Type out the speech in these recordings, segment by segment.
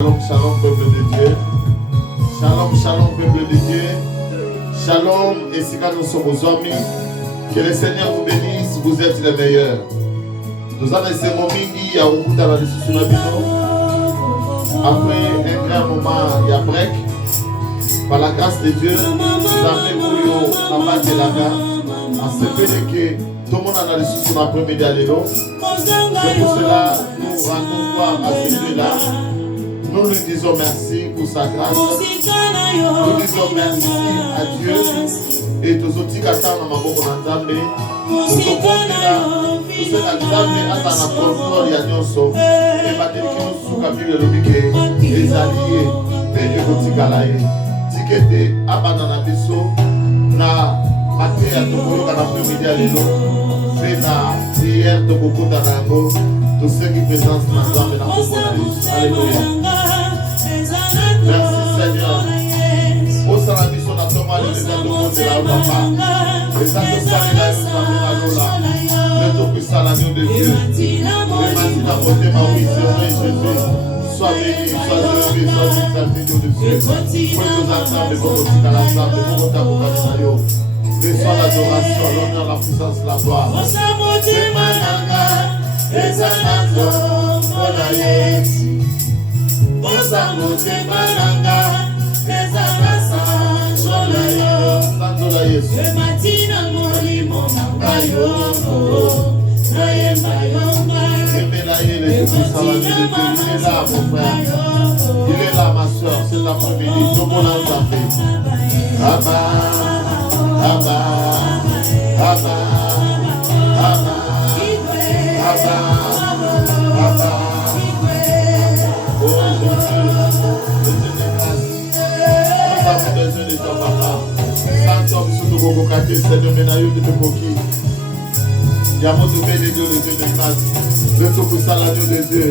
Shalom, shalom, peuple de Dieu. Shalom, shalom, peuple de Dieu. Shalom, et si quand nous sommes aux amis, que le Seigneur vous bénisse, vous êtes les meilleurs. Nous avons laissé mon mingi à Okuta la discussion après un grand moment, il y a break. Par la grâce de Dieu, nous avons voulu abattre la main, à ce que tout le monde a la discussion après-midi à l'élo. C'est pour cela que nous rendons à ce Dieu-là. Nous lui disons merci pour sa grâce. Nous disons merci à Dieu. Et tous autres qui attendent dans ma boue pour nous amener. Nous sommes là. Nous sommes là. À sa contrôle, il y a un saut. Et pas de qui nous sommes capables de l'oublier. Les alliés. Et Dieu nous dit qu'à l'aïe. Ticket à Banana Bisso. Na maté à tout le monde dans l'après-midi à l'élo. Fait na prière de beaucoup d'anango. Tous ceux qui présentent dans la boue. Alléluia. Merci Seigneur. Au salamis, on a tombé les gens de côté là, papa. Les gens de Salina, nous amènent à l'eau le tout puissant l'agneau de Dieu. Les matis d'à côté, ma oui, c'est vrai, Jésus. Sois béni, sois élevé, sois exalté, Dieu de Dieu. Pour nous attendre, pour nous dire à la table, pour nous accompagner. Que soit l'adoration, l'honneur, la puissance, la gloire. Bosa motema nanga ezaka sanjola yo matina molimo mangayo nayemba yonga il est là mon frère, il est là ma soeur, c'est l'après-midi, tout le monde a fait Abba, Abba, Abba, Abba, Abba, Abba. Seigneur, Menayo de Boki. Yamo de Dieu, le Dieu de grâce. Le tout puissant l'agneau de Dieu.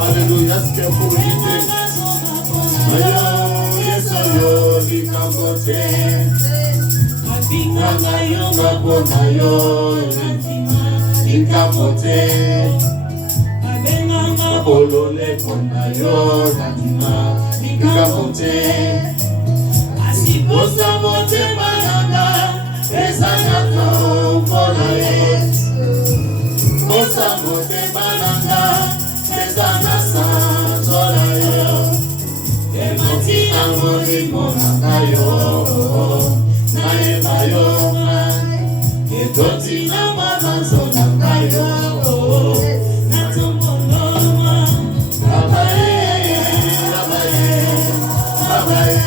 Alléluia, ce qu'il faut éviter. Ayo, yesoyo, likabote. Nanayo, gabonayo, likabote. Olole, bonayo, natima, likabote. Bosa motema nanga ezanaka mpona Yesu. Bosa motema nanga ezana sanzola yo. Ematina molimo nanga yo. Nayeba yo etotina mabanzo nanga yo. Natomboloma abaye, abaye, abaye.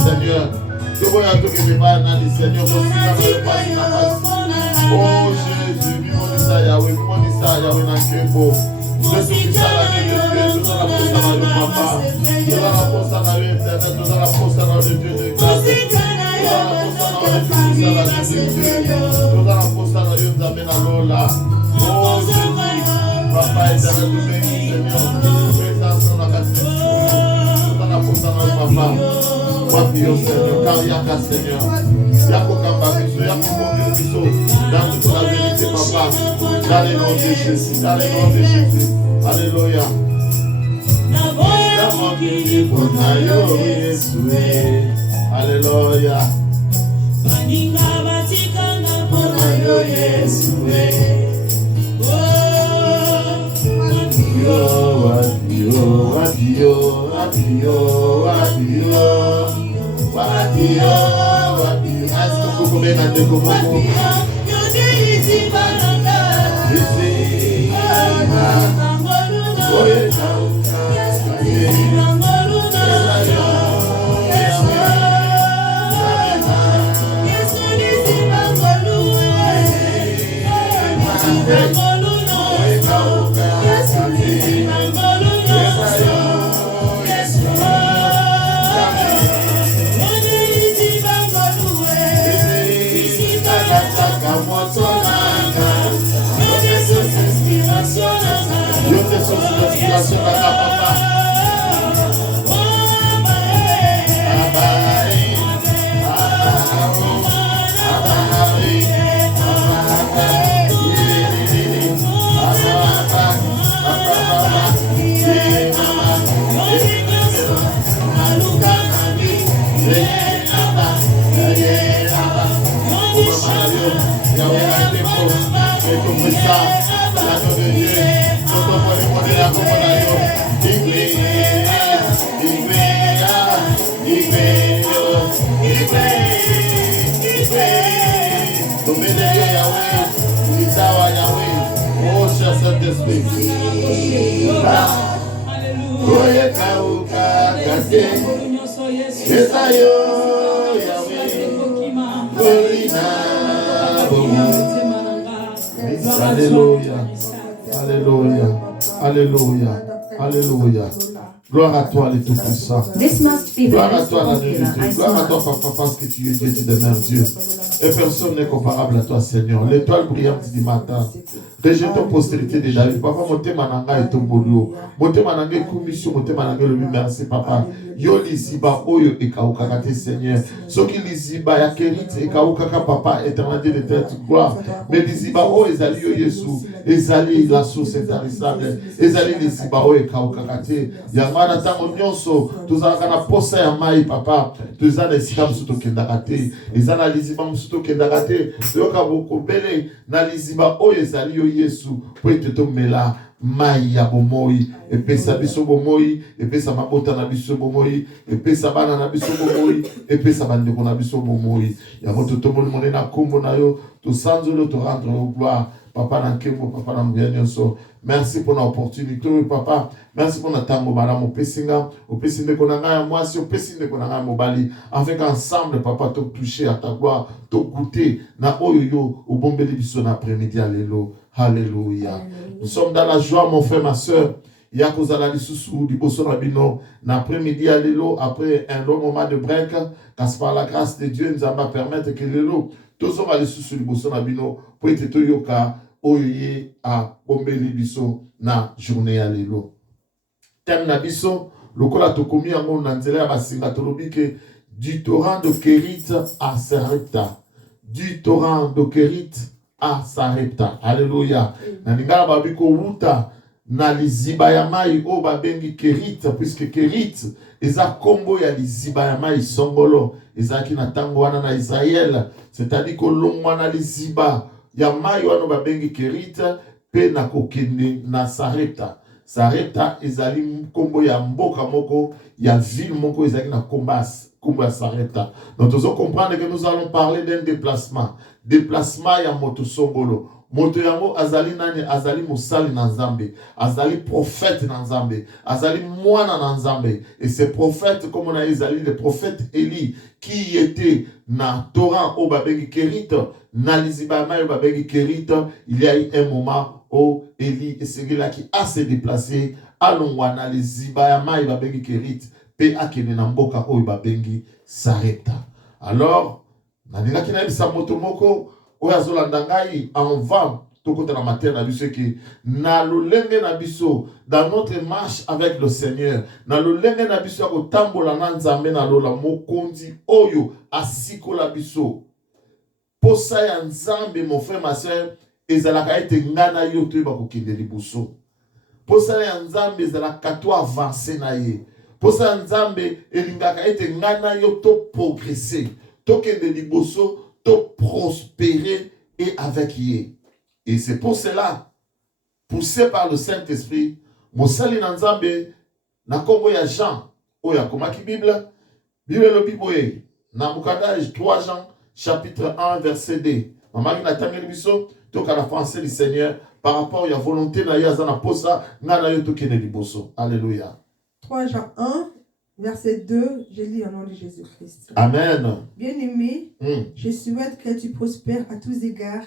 Seigneur, tout le monde qui me parle dans le Seigneur, oh Jésus, vivons de ça, Yahweh, vivons de ça, Yahweh, dans le cœur. Le suffisant à Dieu de Dieu, nous allons poster dans le papa, nous allons poster dans l'internet, nous allons poster dans le Dieu de grâce, nous allons poster dans le Dieu, nous allons poster dans le Dieu de amène à l'Ola. Oh Jésus, papa éternel, nous bénis, Seigneur, présence dans la catégorie, nous allons poster dans le papa. Wapio Seigneur, Kariaka Seigneur, Yako Kambabiso, Yako Mobiso, dans toute la vérité, papa, dans le nom de Jésus, dans le nom de Jésus, alléluia. Alléluia. Acclamation à ta papa. Alléluia, alléluia, alléluia, alléluia. Gloire à toi, le Tout-Puissant. Gloire à toi, l'agneau de Dieu. Gloire à toi, Papa, parce que tu es Dieu, tu demeures Dieu. Et personne n'est comparable à toi, Seigneur. L'étoile brillante du matin. Rejetons postérité de David. Papa, monte mananga et ton boulot. Monte mananga et commission, monte mananga le merci, Papa. Yo liziba oyo e kaukakate, Seigneur. Ce qui liziba ya kerit e kaukaka, Papa, éternel Dieu de tête gloire. Mais liziba o ezali yo Yesu. Ezali la source intarissable. Ezali liziba o e kaukakate. Yamana tango nyonso. Tuzalaka na posa ya mai, Papa. Tuzana esika musuto kendakate. Ezana liziba musuto kendakate. Yoka boko bele na liziba o ezali yo Yesu. Po ete tomela mai ya bomoi, epesa biso bomoi, epesa mabota na biso bomoi, epesa bana na biso bomoi, epesa bandeko na biso bomoi. Ya moto tomoni monena kombo na yo, to sanzolo to rendre au gloire. Papa na nkembo, papa na mbianyonso. Merci pour l'opportunité, papa. Merci pour notre tango madame opesinga, opesinde konanga ya mwasi, opesinde konanga mobali. Afin qu'ensemble, papa, to toucher à ta gloire, to goûter na oyo au bombeli biso na après-midi alléluia. Alléluia. Nous sommes dans la joie, mon frère, ma soeur. Il y a cause à la sous du bosso rabino. L'après-midi, alléluia, après un long moment de break, car par la grâce de Dieu, nous allons permettre que l'élo, tous sommes allés sous du bosso rabino, pour être yoka, oye, à bombeli biso, na journée alléluia. Thème na biso, le kola tokomi en mon nanzela basinga tolobike, du torrent de Kérit à Sarepta. Du torrent de Kérit à Sarepta. Alléluia. Naningala babiko wuta na liziba ya mai o babengi Kérit, puisque Kérit eza kombo ya liziba ya mai songolo ezaki na tango wana na Israël, c'est-à-dire que longwa na liziba ya mai wana babengi Kérit pe na kokende na Sarepta. Sarepta ezali kombo ya mboka moko ya ville moko ezali na kombas kombo ya Sarepta. Donc nous comprendre que nous allons parler d'un déplacement ya moto songolo. Moto yango azali nani, azali musali na Nzambe, azali prophète na Nzambe, azali mwana na Nzambe. Et ces prophètes, comme on a ezali le prophète Élie, qui était na Torah au babengi Kérit, na liziba mai au babengi Kérit, il y a eu un moment où Élie et celui-là qui a se déplacé, alongwa na liziba mai babengi Kérit, pe akene na mboka o babengi Sarepta. Alors, na ki na bisa moto moko oyo azolanda ngai en va tokota na matin na biso ke na lolenge na biso dans notre marche avec le Seigneur, na lolenge na biso ko tambola na Nzambe na lola mokonzi oyo asikola biso posa ya Nzambe. Mon frère ma soeur, ezalaka ete ngana yo to ba kokende liboso. Posa ya Nzambe ezalaka to avancer na ye. Posa ya Nzambe elingaka ete ngana yo to progresser, to kende liboso, to prospérer et avec ye. Et c'est pour cela, poussé par le Saint-Esprit, Mosali Nzambe na kombo ya Jean, oya komaki Bible, Bible lo biboye, na Mukadaj 3 Jean, chapitre 1, verset 2. Mamaki na tangeli biso, to ka la français du Seigneur, par rapport à la volonté na yazana posa, na yo to kene liboso. Alléluia. 3 Jean 1, verset 2, je lis au nom de Jésus-Christ. Amen. Bien-aimé, je souhaite que tu prospères à tous égards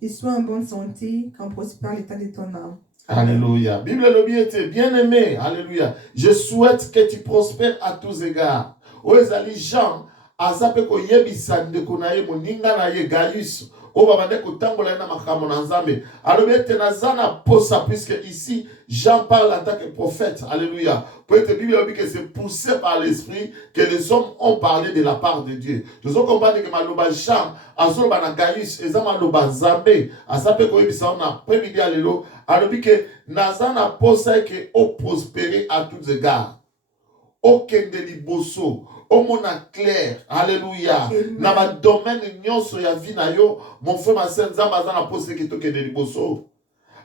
et sois en bonne santé quand prospère l'état de ton âme. Alléluia. Bible le bien bien-aimé. Alléluia. Je souhaite que tu prospères à tous égards. Oezali Jean, azape ko yebisa ndeko na ye moninga na ye Gaius, o babande kotambola na makambo na Nzambe. Alors ete nazana posa, puisque ici Jean parle en tant que prophète. Alléluia. Pour être Bible dit que c'est poussé par l'esprit que les hommes ont parlé de la part de Dieu. Je veux comprendre que maloba Jean azoloba na Gaius eza maloba Nzambe asape ko yebisa na premier alelo. Alors dit que nazana posa que o prospérer à tous égards. Aucun de liboso. Au monde clair, alléluia. Dans ma domaine nyonso ya vie na yo, mon frère ma sœur Nzamba za na pose que to ke de liboso.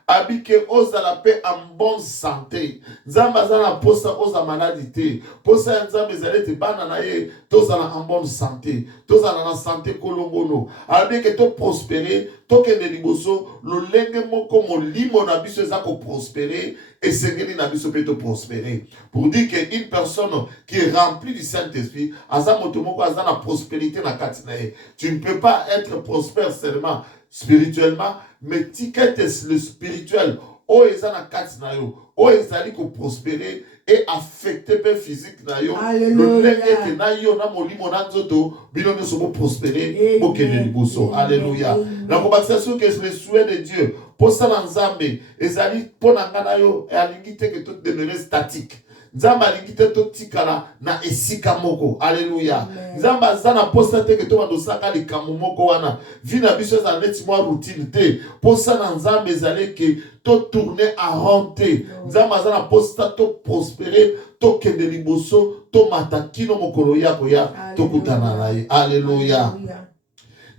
Abike oza la paix en bonne santé. Nzamba za na pose oza maladie. Pose Nzamba ezalete bana na ye, toza na en bonne santé. Toza na santé kolongono. Abike to prospérer, to ke de liboso, lo lenge moko molimo na biso za ko prospérer. Et Seigneur n'a pas pu prospérer. Pour dire qu'une personne qui est remplie du Saint-Esprit, a la prospérité na katinae. Tu ne peux pas être prospère seulement spirituellement, mais tu quittes le spirituel. O ezana katinayo, o ezali ko prospérer et affecter pe physique na yo. Le lenge que na yo na molimo na nzoto, bino ne somo prospérer au kene liboso. Alléluia. La conversation que c'est le souhait de Dieu. Pour ça Nzambe ezali pona ngana yo alingi te que tout demeure statique. Nzamba alingi te to tikala na esika moko. Alléluia. Nzamba zana posa te que to bandosaka likamu moko wana. Vina biso za neti mwa routine te. Posa na Nzambe ezali que to tourner à ronté. Nzamba zana posa to prospérer, to kende liboso, to matakino mokolo yako ya to kutana na ye. Alléluia.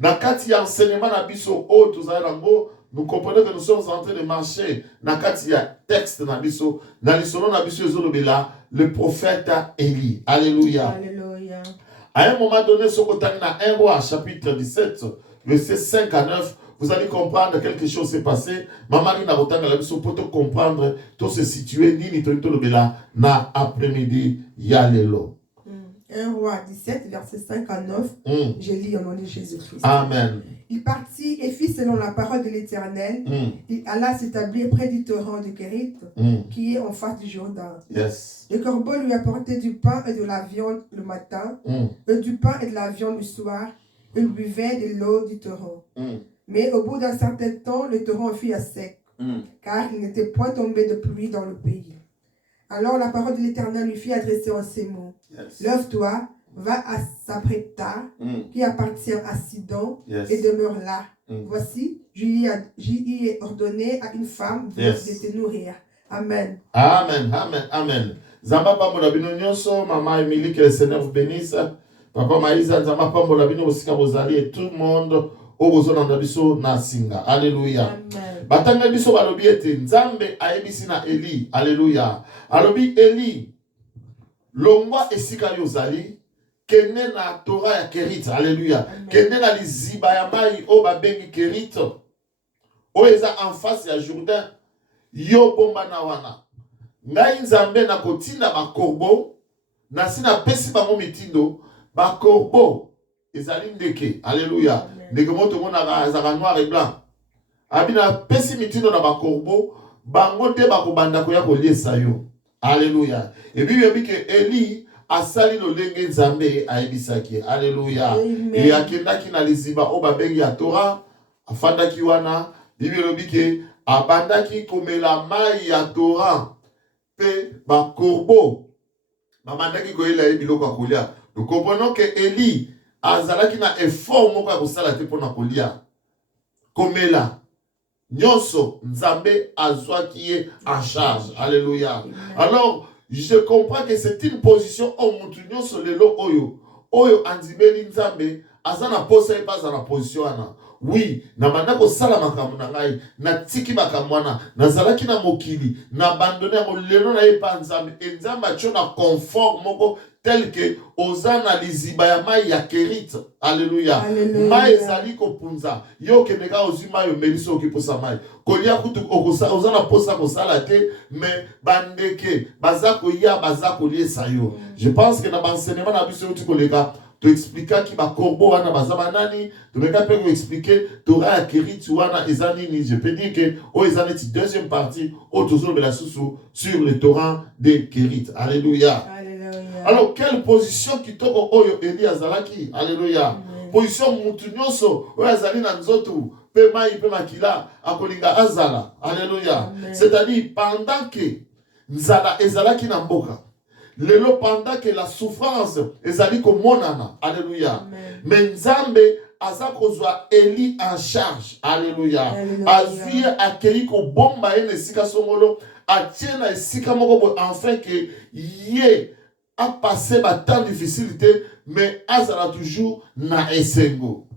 Na kati ya enseignement na biso o tozala nango. Nous comprenons que nous sommes en train de marcher dans le texte na biso, dans l'histoire na biso le prophète Élie. Alléluia. Alléluia. À un moment donné, ce qu'on a dans 1 roi chapitre 17, verset 5 à 9, vous allez comprendre que quelque chose s'est passé. Maman n'a pas la biso pour te comprendre, tout se situer ni to le bela na après-midi yalelo. 1 roi 17, verset 5 à 9. Je lis au nom de Jésus-Christ. Amen. Il partit et fit selon la parole de l'Éternel. Il alla s'établir près du torrent de Kérit, qui est en face du Jourdain. Yes. Le corbeau lui apportait du pain et de la viande le matin, et du pain et de la viande le soir. Il buvait de l'eau du torrent. Mais au bout d'un certain temps, le torrent fut à sec, car il n'était point tombé de pluie dans le pays. Alors la parole de l'Éternel lui fit adresser en ces mots. Lève-toi, va à Sapreta, qui appartient à Sidon, et demeure là. Voici, je y ai ordonné à une femme de te nourrir. Amen. Amen, amen, amen. Zamba pambola bino nyonso, maman Émilie, que le Seigneur vous bénisse. Papa Maïsa, Zamba pambola bino osika bozali et tout le monde au besoin na biso na singa. Alléluia. Amen. Batanga biso balobi ete Nzambe ayebisi na Eli. Alléluia. Alobi Eli longwa esika yozali kene na Torah ya Kerit. Alléluia. Kene na liziba ya mai o babengi Kerit. O eza en face ya Jourdain. Yo bomba na wana. Ngai Nzambe na kotinda ba korbo na sina pesi bango mitindo ba korbo ezali ndeke. Alléluia. Ndeke moto mona za noir et blanc. Abina pesi mitindo na ba korbo bango te ba kobanda ko ya koliesa yo. Alléluia. Et puis il dit que Eli asali lo lenge Nzambe ayebisaki. Alléluia. Et akendaki na liziba o babengi ya Torah afandaki wana Bible dit que abandaki komela mai ya Torah pe ba korbo mamandaki koyela biloko kolia. Nous comprenons que Eli azalaki na effort moko ya kosala te pona kolia komela nyonso Nzambe azwaki ye en charge. Alléluia. Alors je comprends que c'est une position au mutu nyonso lelo oyo andimeli Nzambe azana posa e pas na position ana. Oui, na banda ko sala makambo na ngai na tiki makambo wana nazalaki na mokili na abandonné mo lelo na ye pa Nzambe e Nzambe achona confort moko tel que ozana liziba ya mai ya Kerit. Alléluia. Mai ezali kopunza yo keneka ozima yo meliso okiposa mai kolia kutu ozana posa kosala te mais bandeke bazako ya bazako liesa yo. Je pense que na enseignement na biso uti koleka tu expliquer qui va corbeau wana bazama nani tu me capable vous expliquer Torah ya Kerit wana ezani ni. Je peux dire que o ezani ti deuxième partie au toujours de la sous sur le Torah de Kerit. Alléluia. Alléluia. Alors quelle position qui toko oyo Eli azalaki. Alléluia. position mutu nyonso oyo azali na nzoto pe mai pe makila akolinga azala. Alléluia. C'est-à-dire pendant que nzala ezalaki na mboka, lelo pendant que la souffrance ezali komonana. Alléluia. Mais nzambe aza kozwa Eli en charge. Alléluia. Azui akeli ko bomba ene sika songolo atie na esika moko enfin que ye a passé ba temps difficulté mais azala toujours na esengo.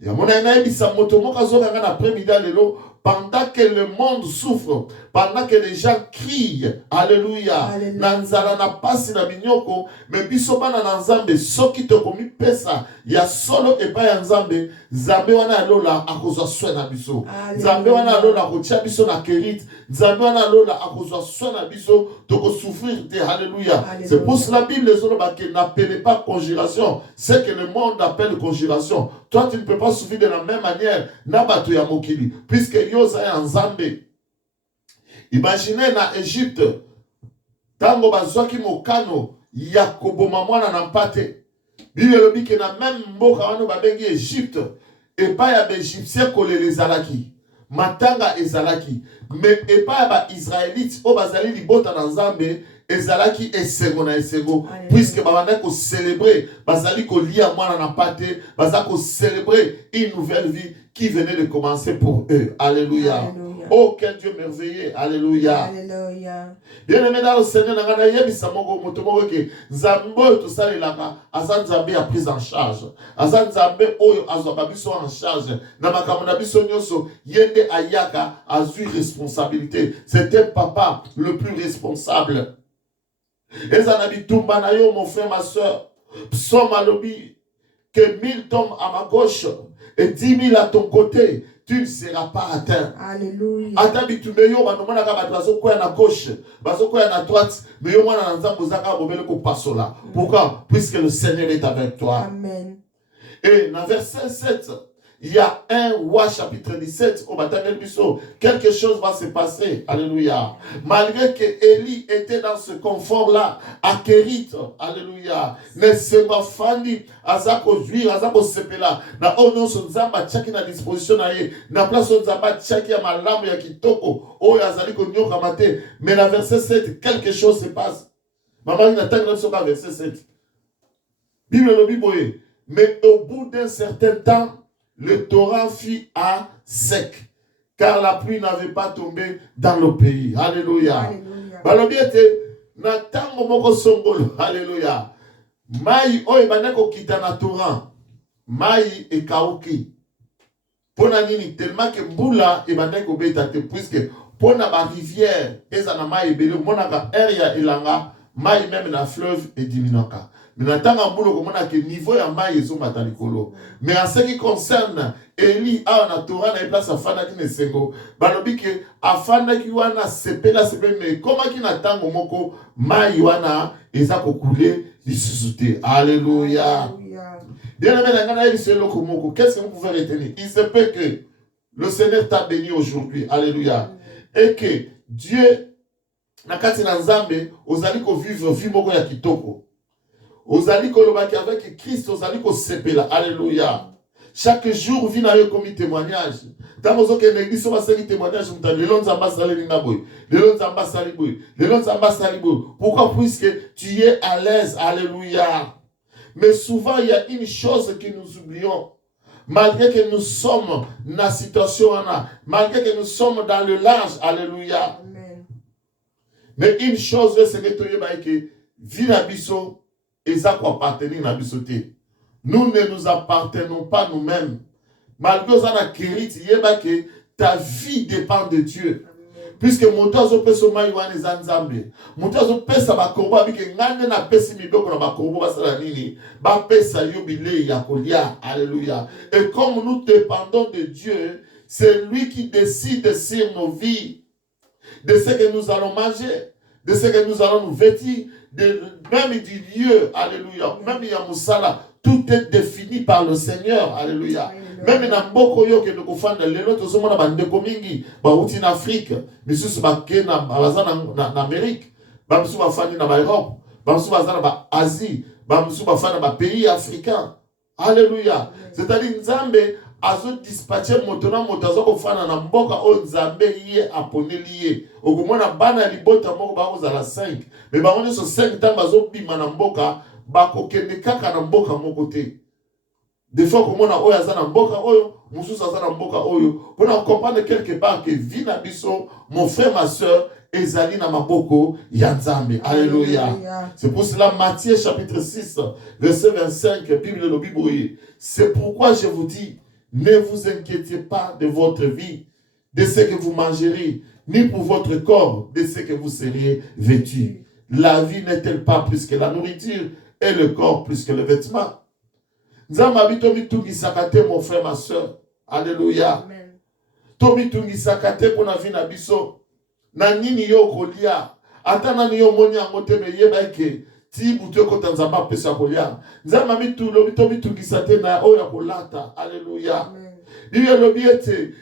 Ya mona na ebisa moto moko azoka na après-midi lelo pendant que le monde souffre, pendant que les gens crient, alléluia, nanzala na pasi na binyoko, mais biso bana na nzambe soki to komi pesa ya solo e pa ya nzambe, nzambe wana lola akozwa soin na biso. Nzambe wana lola akotia biso na kerite, nzambe wana lola akozwa soin na biso to ko souffrir te, alléluia. C'est pour cela la Bible n'appelle pas conjuration, c'est que le monde appelle conjuration. Toi tu ne peux pas souffrir de la même manière na bato ya mokili, puisque yoza ya nzambe. Imaginez na Égypte tango bazwaki mokano ya koboma mwana na mpate. Bible elobi ke na même mboka wana babengi Égypte epai ya baégyptien kolele ezalaki, matanga ezalaki, mais epai ya baisraélite oyo bazali libota na nzambe ezalaki esengo na esengo, puisque babandaki kocélébrer, bazali kolia mwana na mpate, bazali kocélébrer une nouvelle vie qui venait de commencer pour eux. Alléluia. Alléluia. Oh, quel Dieu merveilleux. Alléluia. Alléluia. Bien aimé dans le Seigneur, na yebisa moko moto moko ke nzambe to salelaka asa nzambe a prise en charge. Asa nzambe oyo azwaka biso en charge. Na makambo na biso nyonso yende ayaka azui responsabilité. C'est un papa le plus responsable. Ezana bitumba na yo mon frère ma soeur. Psaume alobi que 1000 tombent à ma gauche et 10 000 à ton côté, tu ne seras pas atteint. Alléluia. Ata bitumbe yo banomona ka bato bazokoya na gauche, bazokoya na droite, mais yo mwana na nzambo zaka bobele ko pasola. Pourquoi? Puisque le Seigneur est avec toi. Amen. Et dans verset 7, il y a un roi chapitre 17 au Bataille Bisso. Quelque chose va se passer. Alléluia. Malgré que Élie était dans ce confort-là, à Kérit, alléluia. Ne se m'a fandi, azako juir, azako sepela. Na ono son zamba tchaki na disposition na ye. Na place son zamba tchaki ya malamu ya kitoko. Oh yazali ko nyoka mate. Mais la verset 7, quelque chose se passe. Maman il n'attend que sur verset 7. Bible le Bible. Mais au bout d'un certain temps, le torrent fit à sec, car la pluie n'avait pas tombé dans le pays. Alléluia. Alléluia. Mai oye baneko kita na torrent. Mai e kauki. Pona nini tellement que mbula e baneko beta te, puisque pona ba rivière ezana mai ebele mona ka area ilanga mai même na fleuve et diminuaka. Mais niveau ya mai ezomata likolo. Mais en ce qui concerne Eli a na Torah na place afanda ki nesengo, balobi ke afanda ki wana sepela sepela, mais comment ki na tango moko mai wana eza ko couler lisusu. Alléluia. Bien aimé na ngana yebi loko moko, qu'est-ce que vous pouvez retenir? Il se peut que le Seigneur t'a béni aujourd'hui. Alléluia. Et que Dieu na kati na nzambe ozali ko vivre vie moko ya kitoko. Ozali kolobaki avec Christ, ozali ko sepela. Alléluia. Chaque jour vit na yo comme témoignage. Tamozo ke l'église va faire témoignage muta le long nzamba sali linga boy. Le long nzamba sali boy. Le long nzamba sali boy. Pourquoi? Puisque tu es à l'aise. Alléluia. Mais souvent il y a une chose que nous oublions. Malgré que nous sommes dans la situation, malgré que nous sommes dans le large, alléluia. Amen. Mais une chose, c'est que tu vie na biso et ça quoi appartenir na bisoté. Nous ne nous appartenons pas nous-mêmes. Malgré ça na kérite, que ta vie dépend de Dieu. Puisque motazo peso mai wana zanzambe. Motazo pesa ba korba bike ngane na pesi midoko na ba korba basala nini. Ba pesa yobile ya kolia. Alléluia. Et comme nous dépendons de Dieu, c'est lui qui décide sur nos vies, de ce que nous allons manger, de ce que nous allons nous vêtir, même du lieu. Alléluia. Même ya musala, tout est défini par le Seigneur. Alléluia. Même na mboko yo ke ndokofanda lelo tozomona bandeko mingi ba uti na Afrique, misusu ba ke na na Amérique, ba misusu ba fandi na Europe, ba misusu ba na ba Asie, ba misusu ba fanda ba pays africains. Alléluia. C'est-à-dire Nzambe azo dispatcher motona motazo kofana na mboka o Nzambe yé aponeli ye. Okomona bana libota moko ba ozala 5. Mais ba on so 5 temps bazo bima na mboka ba kokende kaka na mboka moko te. Des fois komona oyo aza na mboka oyo, mususu aza na mboka oyo. Pour comprendre quelque part que vie na biso, mon frère ma soeur ezali na maboko ya Nzambe. Alléluia. C'est pour cela Matthieu chapitre 6 verset 25 Bible le Bible. C'est pourquoi je vous dis, ne vous inquiétez pas de votre vie, de ce que vous mangerez, ni pour votre corps, de ce que vous serez vêtu. La vie n'est-elle pas plus que la nourriture et le corps plus que le vêtement? Nzambe tomi tungi sakate mon frère ma soeur. Alléluia. Tomi tungi sakate pour na vie na biso. Na nini yo kolia ata nani yo moni yango te me yeba ke ti butu ko tanzamba pesa kolia nzamba mitu lo bito bitungisa te na oya kolata. Alléluia. Biye lo biete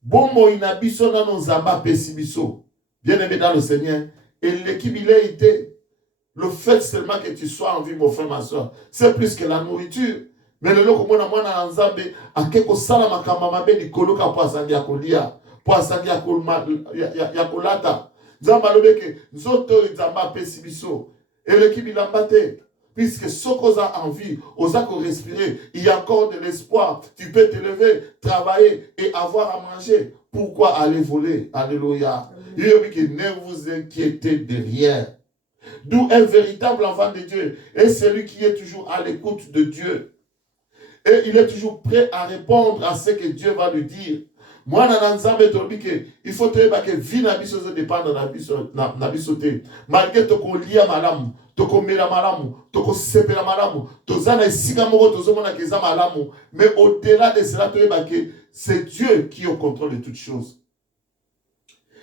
bombo ina biso na no nzamba pesi biso. Bien-aimé dans le Seigneur, et l'équilibrité, le fait seulement que tu sois en vie mon frère ma soeur, c'est plus que la nourriture. Mais le loko mona mwana nzambe akeko sala makamba mabe di koloka po asandi ya kolia. Poisani ya kolata. Nzamba lobeke nzoto nzamba pesi biso. Eleki bilamba te. Puisque ce qu'on a envie, osa qu'on respirer, il y a encore de l'espoir. Tu peux te lever, travailler et avoir à manger. Pourquoi aller voler? Alléluia. Il dit que ne vous inquiétez de rien. D'où un véritable enfant de Dieu est celui qui est toujours à l'écoute de Dieu. Et il est toujours prêt à répondre à ce que Dieu va lui dire. Moi, il faut que vie na biso se dépendre na biso te. Malgré toko lia malamu, toko mela malamu, toko sepela malamu, tozana esika moko tozomona keza malamu, mais au-delà de cela c'est Dieu qui est au contrôle de toutes choses.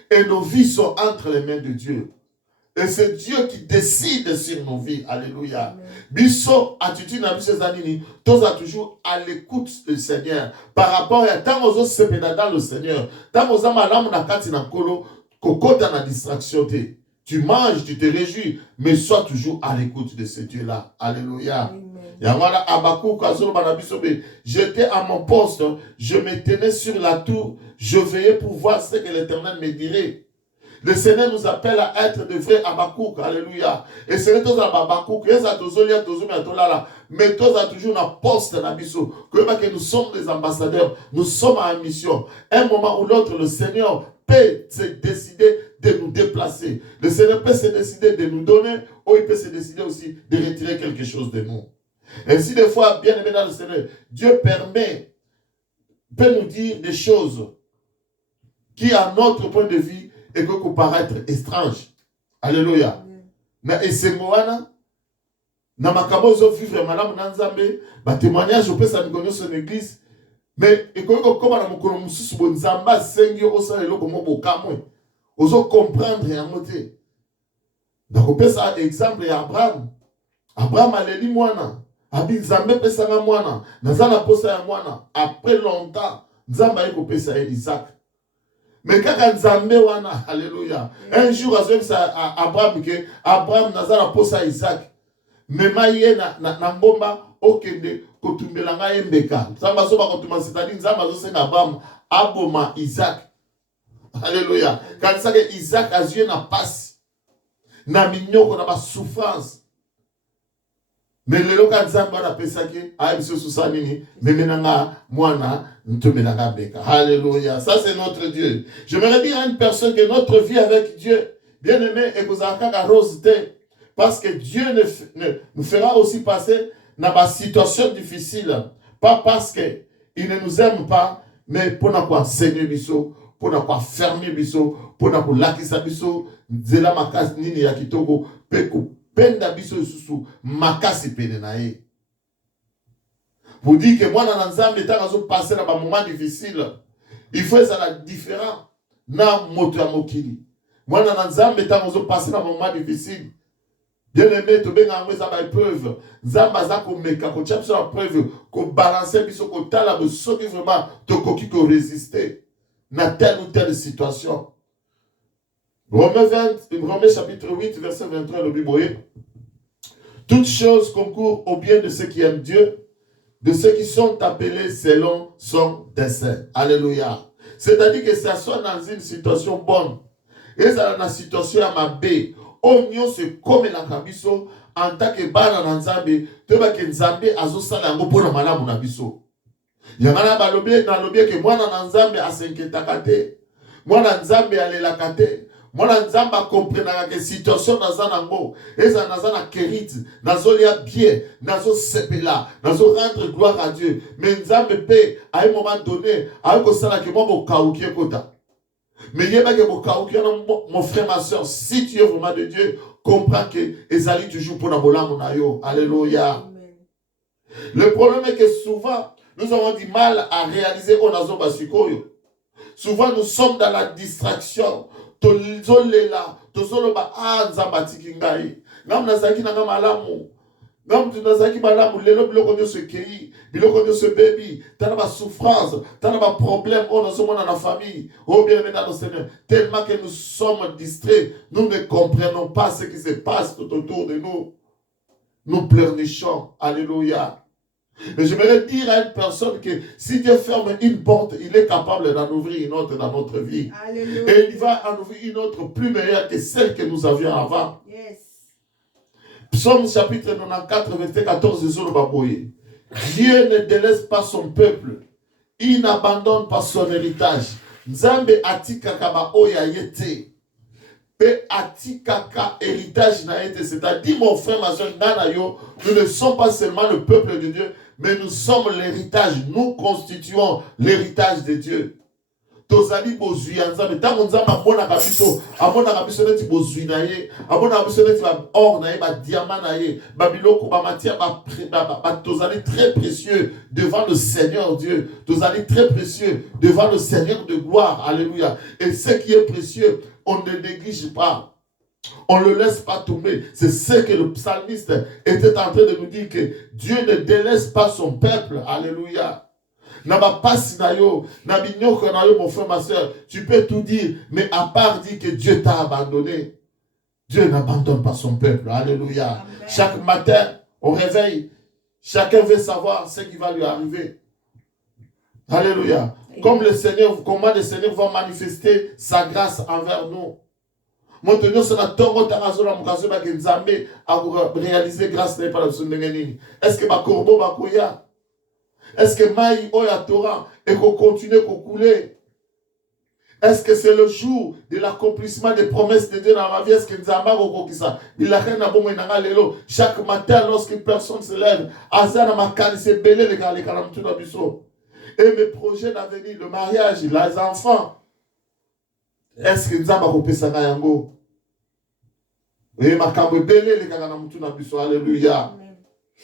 Et nos vies sont entre les mains de Dieu. Et c'est Dieu qui décide sur nos vies. Alléluia. Biso, attitude na biso zanini, tous a toujours à l'écoute du Seigneur. Par rapport à tant aux autres sepena dans le Seigneur. Tant aux amalam na kati na kolo, kokota na distraction te. Tu manges, tu te réjouis, mais sois toujours à l'écoute de ce Dieu-là. Alléluia. J'étais à mon poste, je me tenais sur la tour, je veillais pour voir ce que l'Éternel me dirait. Le Seigneur nous appelle à être de vrais Abakouk. Alléluia. Et c'est tous à Abakouk. Mais tous à toujours un poste dans biso. Que nous sommes des ambassadeurs. Nous sommes en mission. Un moment ou l'autre, le Seigneur peut se décider de nous déplacer. Le Seigneur peut se décider de nous donner. Ou il peut se décider aussi de retirer quelque chose de nous. Et si des fois, bien aimé dans le Seigneur, Dieu peut nous dire des choses qui, à notre point de vue, et que peut paraître étrange. Alléluia. Na esengoana na makabo zo vivre madame Nanzambe, ba témoignage au pesa mikonyo son église, mais et ko koma na mokolo mususu bo nzamba sengi o sa eloko mo bokamwe. Ozo comprendre ya moté. Donc au pesa exemple ya Abraham. Abraham aleli mwana, abi nzambe pesa nga mwana, nazana posa ya mwana. Après longtemps, nzamba yeko pesa Isaac. Mais quand Nzambe wana, alléluia. Un jour, Abraham nazara posa Isaac. Mais maïe na ngomba okende kotumbelanga embeka. Samba soba kotuma c'est-à-dire Nzamba zo senga Abraham aboma Isaac. Alléluia. Quand ça que Isaac a joué na passe. Na minyoko na ba souffrance. Mais le local Nzamba na pesake a biso susanini memenanga mwana. Alléluia. Ça, c'est notre Dieu. J'aimerais dire à une personne que notre vie avec Dieu, bien aimé, et vous avez rose. Parce que Dieu nous fera aussi passer dans des situations difficiles. Pas parce qu'il ne nous aime pas, mais pour nous enseigner biso, pour nous fermer biso, pour nous lakisa biso, zela makas nini ya kitogo, peko penda biso susu, makasi pene nae. Vous dites que moi, dans Nzambe, quand je passe dans un moment difficile, il faut ça différent. Na moto ya mokili. Moi, dans Nzambe, quand je passe dans un moment difficile, bien aimé, tu bien envoyé ça par preuve. Nzamba za ko meka, ko tchap sur la preuve, ko balancer biso ko tala bo soki vraiment to koki ko résister na telle ou telle situation. Romains chapitre 8 verset 23 le Bible. Toutes choses concourent au bien de ceux qui aiment Dieu, de ceux qui sont appelés selon son dessein. Alléluia. C'est-à-dire que ça soit dans une situation bonne. Et ça dans une situation à ma baie. Oignon se comme la kabiso en tant que bana dans Nzambe. Tu vas que Nzambe azo sala ngo pona malamu na biso. Yangana balobie na lobie que moi na Nzambe asenketa kate. Moi na Nzambe alela kate. Moi na Nzambe comprendre que situation dans zanango. Et ça dans zana kérite. Nazo lia bien. Nazo sepela. Nazo rendre gloire à Dieu. Mais Nzambe paie à un moment donné. À un kosala que moi mo kaukie kota. Mais mon frère, ma soeur, si tu es vraiment de Dieu, comprends que Ezali toujours pour la yo. Alléluia. Le problème est que souvent, nous avons du mal à réaliser Onazo Basikoyo. Souvent, nous sommes dans la distraction. Tozolela, tozoloba Nzambati kingai. Ngam nazaki na malamu. Ngam tunazaki malamu lelo biloko nyoso kei, biloko nyoso baby, tana ba souffrance, tana ba problème on a dans la famille. Oh bien aimé dans le Seigneur, tellement que nous sommes distraits, nous ne comprenons pas ce qui se passe tout autour de nous. Nous pleurnichons. Alléluia. Mais j'aimerais dire à une personne que si Dieu ferme une porte, il est capable d'en ouvrir une autre dans notre vie. Alléluia. Et il va en ouvrir une autre plus meilleure que celle que nous avions avant. Yes. Psaume chapitre 94, verset 14, Dieu ne délaisse pas son peuple. Il n'abandonne pas son héritage. Nzambe atikaka ba oya yete. Pe atikaka héritage na yete. C'est-à-dire, mon frère, ma soeur, nous ne sommes pas seulement le peuple de Dieu, mais nous sommes l'héritage. Nous constituons l'héritage de Dieu. Tozali bozui Nzambe tango Nzambe amona kabiso neti bozui na ye amona kabiso neti ba or na ye ba diamant na ye ba biloko ba matière ba tozali très précieux devant le Seigneur Dieu. Tozali très précieux devant le Seigneur de gloire. Alléluia. Et ce qui est précieux, on ne néglige pas. On ne le laisse pas tomber. C'est ce que le psalmiste était en train de nous dire, que Dieu ne délaisse pas son peuple. Alléluia. Mon frère, ma soeur, tu peux tout dire, mais à part dire que Dieu t'a abandonné, Dieu n'abandonne pas son peuple. Alléluia. Amen. Chaque matin, au réveil, chacun veut savoir ce qui va lui arriver. Alléluia. Comment le Seigneur va manifester sa grâce envers nous. Maintenant, c'est la tongo tarazola mukazo ba Nzambe a réaliser grâce n'est pas la sundengeni. Est-ce que ba corbeau ba koya? Est-ce que Maï Oya Torah et qu'on continue qu'on couler? Est-ce que c'est le jour de l'accomplissement des promesses de Dieu dans ma vie? Est-ce que Nzamba Kokisa? Il a rien à bon lelo. Chaque matin, lorsqu'une personne se lève, Azana Makani c'est belé les Kalamtuna Bisso. Et mes projets d'avenir, le mariage, les enfants. Est-ce que Nzamba Kopesa Yango? Et Makambo belé les Kalamtuna Bisso. Alléluia.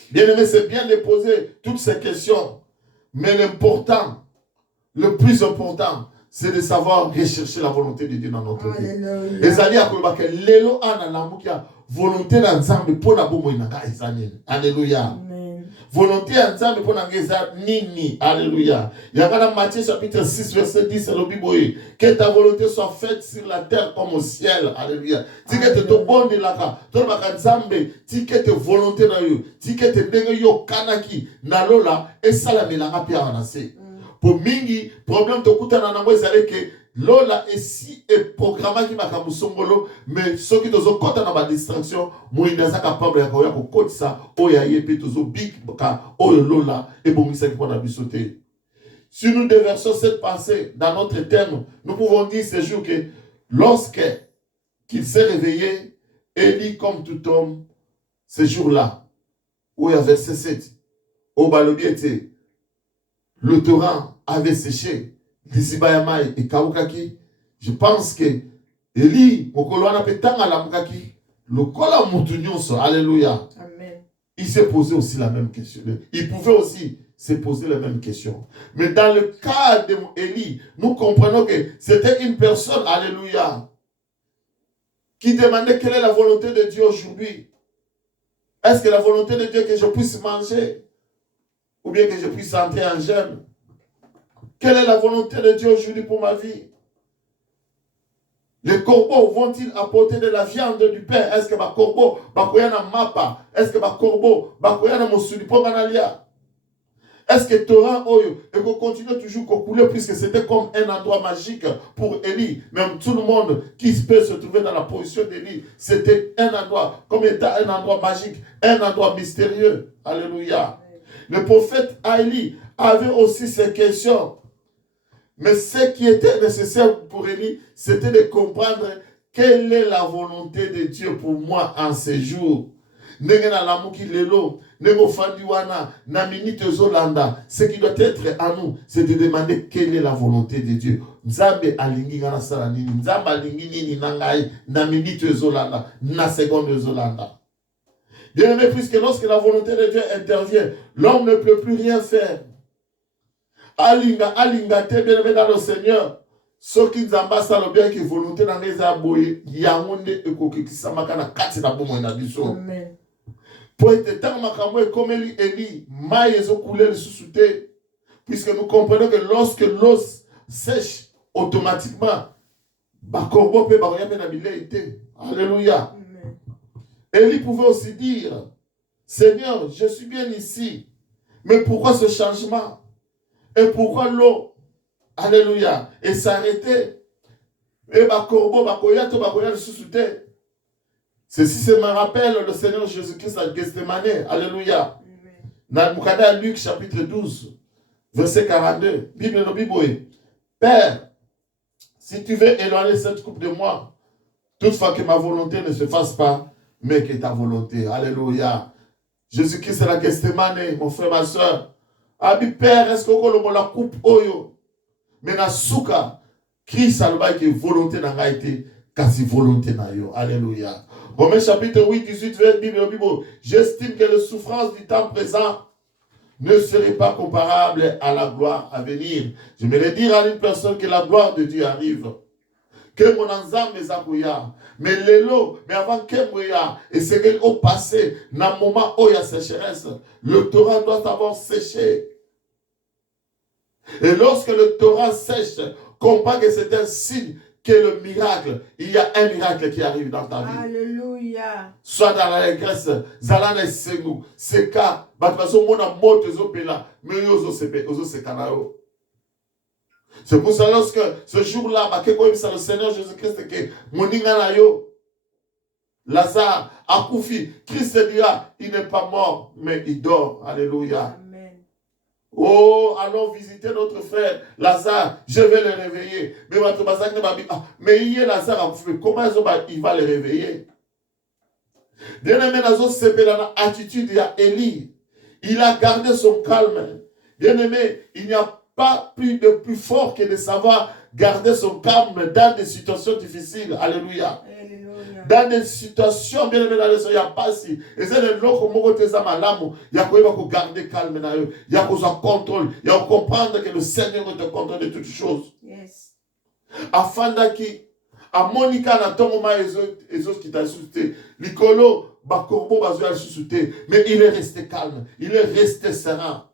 Bien aimé, c'est bien de poser toutes ces questions. Mais l'important, le plus important, c'est de savoir rechercher la volonté de Dieu dans notre vie. Et ça dit à que l'élo a la volonté d'Anzambe pour la bomo inaka ezanine. Alléluia. Volonté d'Anzambe pour la nini. Alléluia. Il y a dans Matthieu chapitre 6 verset 10 c'est le Bible. Que ta volonté soit faite sur la terre comme au ciel. Alléluia. Tikete to bonne laka. To baka Nzambe, tikete volonté na yo. Tikete ndenge yo kanaki na lola et salamelanga pia anase. Pour mingi problème to kutana na ngo ezale ke lola esi et programme qui maka musongolo mais ce qui tozo kota na ba distraction moïna za capable ya ko kotisa oya yepe tozo big ka oyo lola et bomisa qui pona bisoter. Si nous déversons cette pensée dans notre thème, nous pouvons dire ce jour que lorsque qu'il s'est réveillé, Élie comme tout homme, ce jour-là, où il y a verset 7, au balobi était, le torrent avait séché, Lisibayamai et Kaukaki. Je pense que Élie, Mokoloana Petanga Lamukaki, le Kola Moutounionso, alléluia. Amen. Il s'est posé aussi la même question. Il pouvait aussi se poser la même question. Mais dans le cas d'Élie, nous comprenons que c'était une personne, alléluia, qui demandait quelle est la volonté de Dieu aujourd'hui. Est-ce que la volonté de Dieu est que je puisse manger ou bien que je puisse entrer en jeûne? Quelle est la volonté de Dieu aujourd'hui pour ma vie? Les corbeaux vont-ils apporter de la viande du pain? Est-ce que ma corbeau, bakoyana mapa? Est-ce que ma corbeau, bakoyana mosulipo ganalia? Est-ce que Torah Oyo et qu'on continue toujours à couler puisque c'était comme un endroit magique pour Élie. Même tout le monde qui peut se trouver dans la position d'Élie, c'était un endroit, comme étant un endroit magique, un endroit mystérieux. Alléluia. Le prophète Élie avait aussi ces questions. Mais ce qui était nécessaire pour Élie, c'était de comprendre quelle est la volonté de Dieu pour moi en ces jours. Ce qui doit être à nous, c'est de demander quelle est la volonté de Dieu. Nzambe alingi ngana sala nini, Nzambe alingi nini nangai na minute ezolanda, na seconde ezolanda. Bien aimé, puisque lorsque la volonté de Dieu intervient, l'homme ne peut plus rien faire. Alinga te bien aimé dans le Seigneur. Ce qui nous ambasse à bien que volonté dans les aboyés, yangonde et kokikisama na kati na bomo na biso. Amen. Pour être tant makamwe comme Élie, maïs au couler le sous-souté, puisque nous comprenons que lorsque l'eau sèche automatiquement, bakorbo pe baroya pe na bileite. Alléluia. Élie pouvait aussi dire, Seigneur, je suis bien ici, mais pourquoi ce changement? Et pourquoi l'eau, alléluia, et s'arrêter? Et bakorbo bakoya to bakoya le sous-souté. Ceci me rappelle le Seigneur Jésus-Christ à Gethsemane. Alléluia. Dans Luc chapitre 12, verset 42. Bible no Bible. Père, si tu veux éloigner cette coupe de moi, toutefois que ma volonté ne se fasse pas, mais que ta volonté. Alléluia. Jésus-Christ à la Gethsemane, mon frère, ma soeur. Abi Père, est-ce que la coupe oyo? Mais na souka, Christ a le volonté n'a pas été, quasi volonté n'a yo. Alléluia. Romains chapitre 8, 18, 20, Bible. J'estime que les souffrances du temps présent ne seraient pas comparables à la gloire à venir. Je vais dire à une personne que la gloire de Dieu arrive. Que mon ensemble est akouya. Mais l'élo, mais avant que moi, et c'est au passé, dans le moment où il y a sécheresse, le torrent doit avoir séché. Et lorsque le torrent sèche, comprends que c'est un signe que le miracle, il y a un miracle qui arrive dans ta vie. Alléluia. Soit dans la Grèce, Zalana et Sengou, Seka, Batmaso Mona Mote Zopela, mais Yozo Sekanao. C'est pour ça lorsque ce jour-là, le Seigneur Jésus-Christ, que Moninga Nayo, Lazare, Akoufi, Christ dira, il n'est pas mort, mais il dort. Alléluia. Oh, allons visiter notre frère Lazare, je vais le réveiller. Mais il y a Lazare, comment il va le réveiller? Bien aimé, dans l'attitude, il y a Élie. Il a gardé son calme. Bien aimé, il n'y a pas de plus fort que de savoir garder son calme dans des situations difficiles. Alléluia. Dans des situations, bien aimé, il n'y a pas si. Et c'est le lot comme il y a garder calme. Il y a contrôle. Il y a comprendre que le Seigneur est au contrôle de toutes choses. Yes. Afin d'aki, à Monica, na tomoma ezos qui t'a suscité. Nicolo, bakorbo bazoya suscité. Mais il est resté calme. Il est resté serein.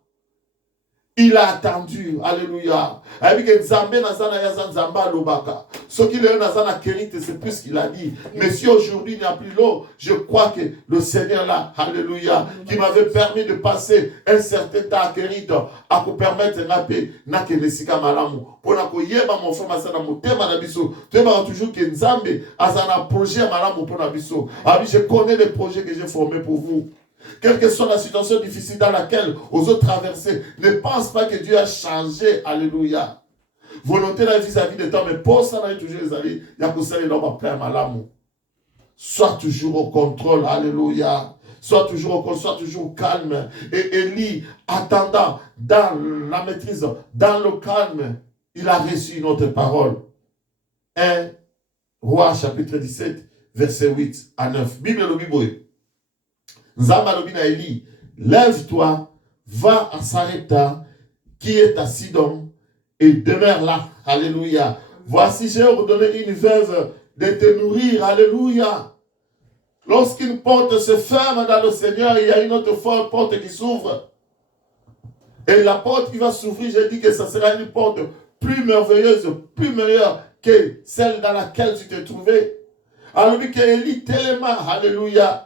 Il a attendu, alléluia. Avec Nzambe Nazana Yazan Zamba Lobaka. Ce qu'il est Nazana Kérite, c'est plus ce qu'il a dit. Mais si aujourd'hui il n'y a plus l'eau, je crois que le Seigneur là, alléluia, qui m'avait permis de passer un certain temps à Kérite, à vous permettre de rapper, n'a que Nesika Malamu. Pour la koyeba mon frère Masana Motema Nabiso. Tu vas toujours que Nzambe a un projet Malamu pour Nabiso. Je connais les projets que j'ai formés pour vous. Quelle que soit la situation difficile dans laquelle vous avez traversé, ne pense pas que Dieu a changé. Alléluia. Volonté vis-à-vis de toi, mais pour ça, il y a toujours les alliés. Il y a que ça, il va faire mal. Sois toujours au contrôle. Alléluia. Sois toujours au contrôle, sois toujours calme. Et Élie, attendant, dans la maîtrise, dans le calme, il a reçu une autre parole. 1 Roi chapitre 17, verset 8 à 9. Bible le Bible. Zamalobina Élie, lève-toi, va à Sarepta, qui est à Sidon, et demeure là. Alléluia. Voici, j'ai ordonné une veuve de te nourrir. Alléluia. Lorsqu'une porte se ferme dans le Seigneur, il y a une autre porte qui s'ouvre. Et la porte qui va s'ouvrir, j'ai dit que ça sera une porte plus merveilleuse, plus meilleure que celle dans laquelle tu te trouvais. Alors, que Élie, tellement, alléluia.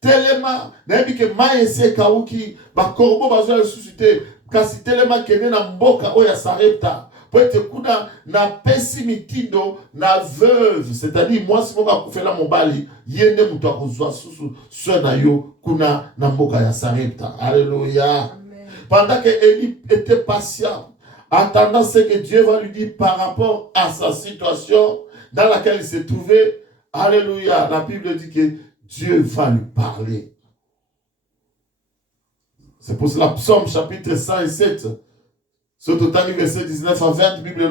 Tellement, n'importe que maïsé kaouki, ba corbeau bazoa suscité, kasi telema kene na mboka oya Sarepta po ete kuna na pesi mitindo na veuve, c'est-à-dire mwasi moko akufela mobali ye nde mutu akozwa susu so na yo kuna na mboka ya Sarepta. Alléluia. Pendant que Élie était patient, attendant ce que Dieu va lui dire par rapport à sa situation dans laquelle il se trouvait, alléluia, la Bible dit que Dieu va lui parler. C'est pour cela, Psaume chapitre 107, ce total verset 19 à 20, Bible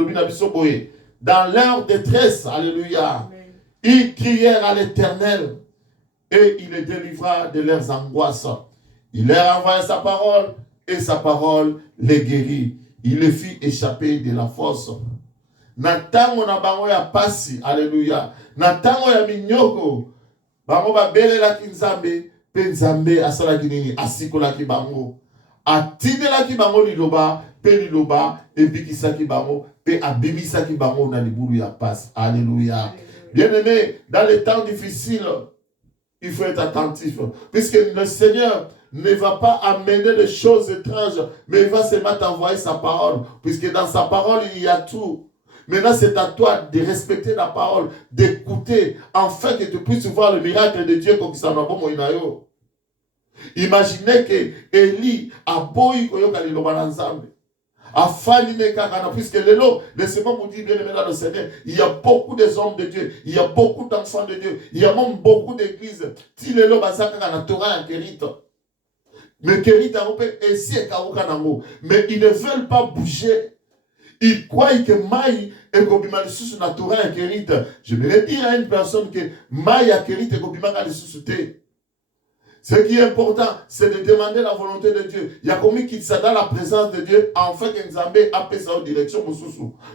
dans leur détresse, alléluia, ils crièrent à l'Éternel et il les délivra de leurs angoisses. Il leur envoya sa parole et sa parole les guérit. Il les fit échapper de la fosse. Natango na bango ya pasi, alléluia. Natango ya minyoko, bango ba belela ki Nzambe, pe Nzambe asala ki nini, asikola ki bango. Atindela ki bango liloba, pe liloba, ebikisa ki bango, pe abimisa ki bango na libulu ya pasi. Alléluia. Bien-aimé, dans les temps difficiles, il faut être attentif. Puisque le Seigneur ne va pas amener des choses étranges, mais il va seulement t'envoyer sa parole. Puisque dans sa parole, il y a tout. Maintenant, c'est à toi de respecter la parole, d'écouter, afin que tu puisses voir le miracle de Dieu comme ça. Imaginez que Élie a beau y puisque laissez-moi vous dire, bien aimé dans le Seigneur, il y a beaucoup des hommes de Dieu, il y a beaucoup d'enfants de Dieu, il y a même beaucoup d'églises. Mais ils ne veulent pas bouger. Ils croient que Maï est comme sous la Torah et Kérit. Je vais dire à une personne que Maï et Kérit est comme sous. Ce qui est important, c'est de demander la volonté de Dieu. Il y a comme qui s'est dans la présence de Dieu, afin que Nzambé appelle sa direction.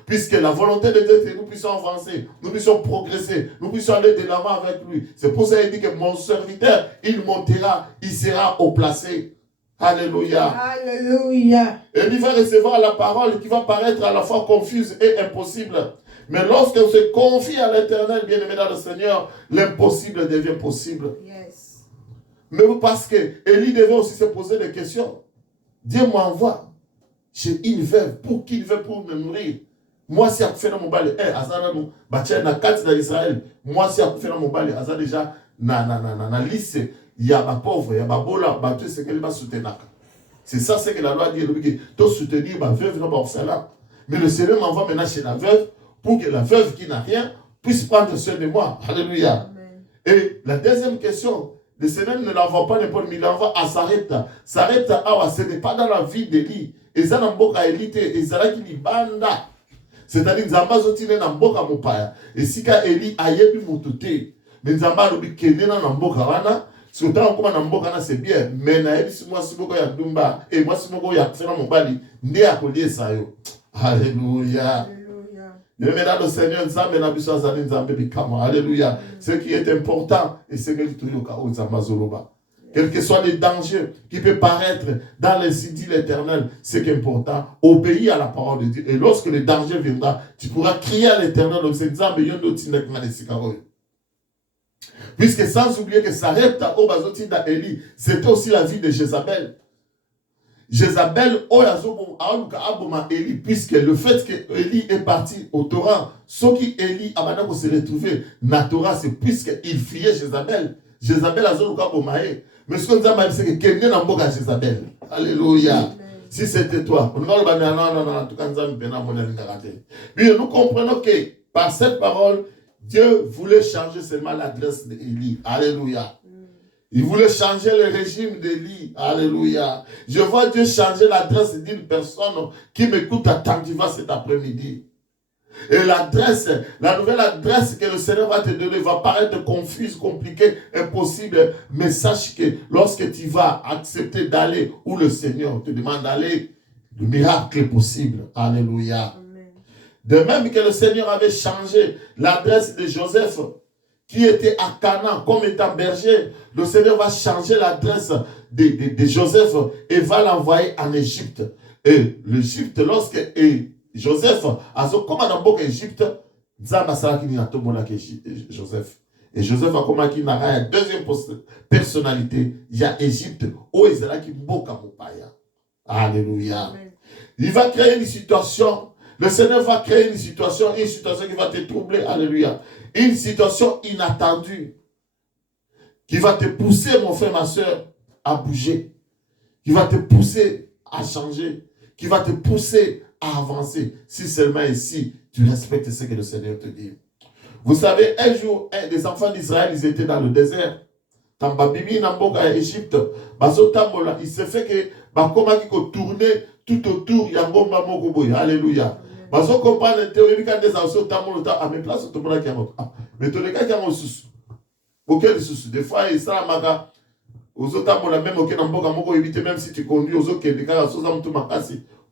Puisque la volonté de Dieu, c'est que nous puissions avancer, nous puissions progresser, nous puissions aller de l'avant avec lui. C'est pour ça qu'il dit que mon serviteur, il montera, il sera au placé. Alléluia. Alléluia. Et il va recevoir la parole qui va paraître à la fois confuse et impossible. Mais lorsqu'on se confie à l'Éternel, bien aimé dans le Seigneur, l'impossible devient possible. Yes. Mais parce que Élie devait aussi se poser des questions. Dieu m'envoie chez une veuve. Pour qui une veuve pour me nourrir? Moi, si je fais mon bal, Azana, Bachia, na 4 d'Israël. Moi, si je fais mon bal, Azana déjà, na liste. Il y a ma pauvre, il y a ma bola, tout ce qu'elle va soutenir. C'est ça ce que la loi dit. Tu soutenir ma veuve, non, orphelin. Mais le Seigneur m'envoie maintenant chez la veuve pour que la veuve qui n'a rien puisse prendre soin de moi. Alléluia. Amen. Et la deuxième question, le Seigneur ne l'envoie pas n'importe où, il l'envoie à Sarepta. Sarepta, ce n'est pas dans la vie d'Élie. Et ça n'a pas élité. Et ça n'a qui banda. C'est-à-dire, Nzamba zotine na mboka mopaya. Et si ka Élie a yebi motote, mais Nzamba lobi kene na mboka wana. Surtout comme na mboka na c'est bien, mais na yebi si moi si moko ya dumba et moi si moko ya fera mobali ndi akolie ça yo. Alléluia. Alléluia. Dans le Seigneur Nzambe na biso azali Nzambe bikama. Alléluia. Ce qui est important et c'est que tu yoka o Nzamba zoloba. Quels que soient les dangers qui peuvent paraître dans les idées l'éternel, ce qui est important, obéis à la parole de Dieu. Et lorsque le danger viendra, tu pourras crier à l'éternel. Donc c'est Nzambe yondo tinek na lesikaroy. Puisque sans oublier que Sarepta au bazotinda Élie, c'était aussi la vie de Jézabel. Jézabel au aboma Élie, puisque le fait que Élie est parti au Torah, ce qui Élie a maintenant se retrouver na Torah, c'est puisqu'il fuyait Jézabel. Jézabel a zolouka bomae. Mais ce qu'on dit, c'est que quelqu'un n'a pas Jézabel. Alléluia. Si c'était toi, on va le banner, non, en tout cas, nous comprenons que par cette parole, Dieu voulait changer seulement l'adresse d'Élie. Alléluia. Il voulait changer le régime d'Élie. Alléluia. Je vois Dieu changer l'adresse d'une personne qui m'écoute attentivement cet après-midi. Et l'adresse, la nouvelle adresse que le Seigneur va te donner va paraître confuse, compliquée, impossible. Mais sache que lorsque tu vas accepter d'aller où le Seigneur te demande d'aller, le miracle est possible. Alléluia. De même que le Seigneur avait changé l'adresse de Joseph, qui était à Canaan comme étant berger, le Seigneur va changer l'adresse de Joseph et va l'envoyer en Égypte. Et l'Égypte, lorsque Joseph a comme dans l'Égypte, Joseph. Et Joseph a comme qui n'a une deuxième personnalité, il y a Égypte, où Israël qui mboka mopaya. Alléluia. Amen. Il va créer une situation. Le Seigneur va créer une situation qui va te troubler. Alléluia. Une situation inattendue qui va te pousser, mon frère, ma soeur, à bouger. Qui va te pousser à changer. Qui va te pousser à avancer. Si seulement ici, tu respectes ce que le Seigneur te dit. Vous savez, un jour, des enfants d'Israël, ils étaient dans le désert. Dans Bibi, dans l'Égypte, il se fait que comment il tourner tout autour, il y a un bon moment. Alléluia. Parce qu'on comprend la théorie quand des enfants à mes places, tout le monde qui a un mais tous les cas qui ont un sous. Auquel sous. Des fois, il s'en a aux autres, même aucun embargo éviter, même si tu conduis aux autres, les gars,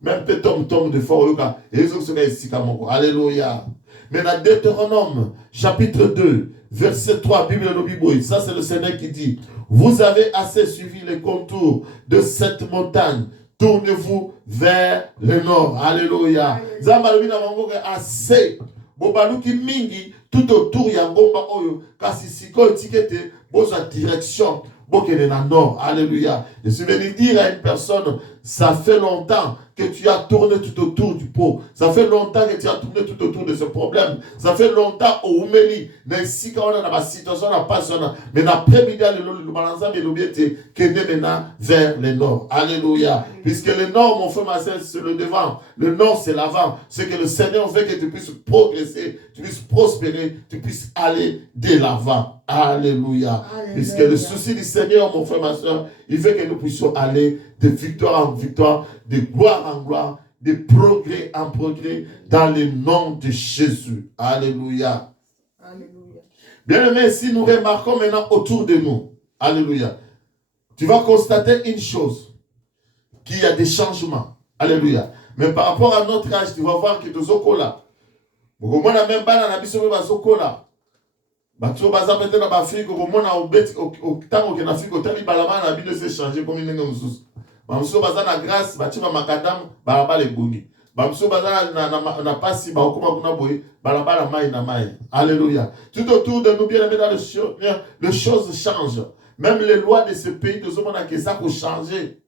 même peut-être tombe de fort, et les autres sont ici. Alléluia. Mais dans Deutéronome, chapitre 2, verset 3, Bible de Bible, ça c'est le Seigneur qui dit, vous avez assez suivi les contours de cette montagne, tournez-vous vers le nord. Alléluia. Zambalobi na mango assez. Bobaluki mingi tout autour ya ngomba oyo kasi siko etikete boza direction bokene na nord. Alléluia. Je suis venu dire à une personne, ça fait longtemps que tu as tourné tout autour du pot. Ça fait longtemps que tu as tourné tout autour de ce problème. Ça fait longtemps au Oumeli, mais si quand on a ma situation, on n'a pas ça. Mais l'après-midi, le balançant de l'obéité, qui est maintenant vers le nord. Alléluia. Puisque le nord, mon frère, ma soeur, c'est le devant. Le nord, c'est l'avant. C'est que le Seigneur veut que tu puisses progresser, tu puisses prospérer, tu puisses aller de l'avant. Alléluia. Puisque le souci du Seigneur, mon frère, ma soeur, il veut que nous puissions aller de victoire en victoire, de gloire en gloire, de progrès en progrès, dans le nom de Jésus. Alléluia. Alléluia. Bien-aimés, si nous remarquons maintenant autour de nous, alléluia, tu vas constater une chose, qu'il y a des changements. Alléluia. Mais par rapport à notre âge, tu vas voir que nous sommes là. Nous avons même pas dans la mission de là. Bato baza peut-être na bafiki ko mona obeti au tango ke na fiki otali balama na bino se changer comme ndenge mususu. Bamso baza na grâce bati ba makadam balaba le bongi. Bamso baza na pasi ba okoma kuna boye balaba la mai na mai. Alléluia. Tout autour de nous bien aimés dans les choses changent. Même les lois de ce pays de zomona que ça ko changer.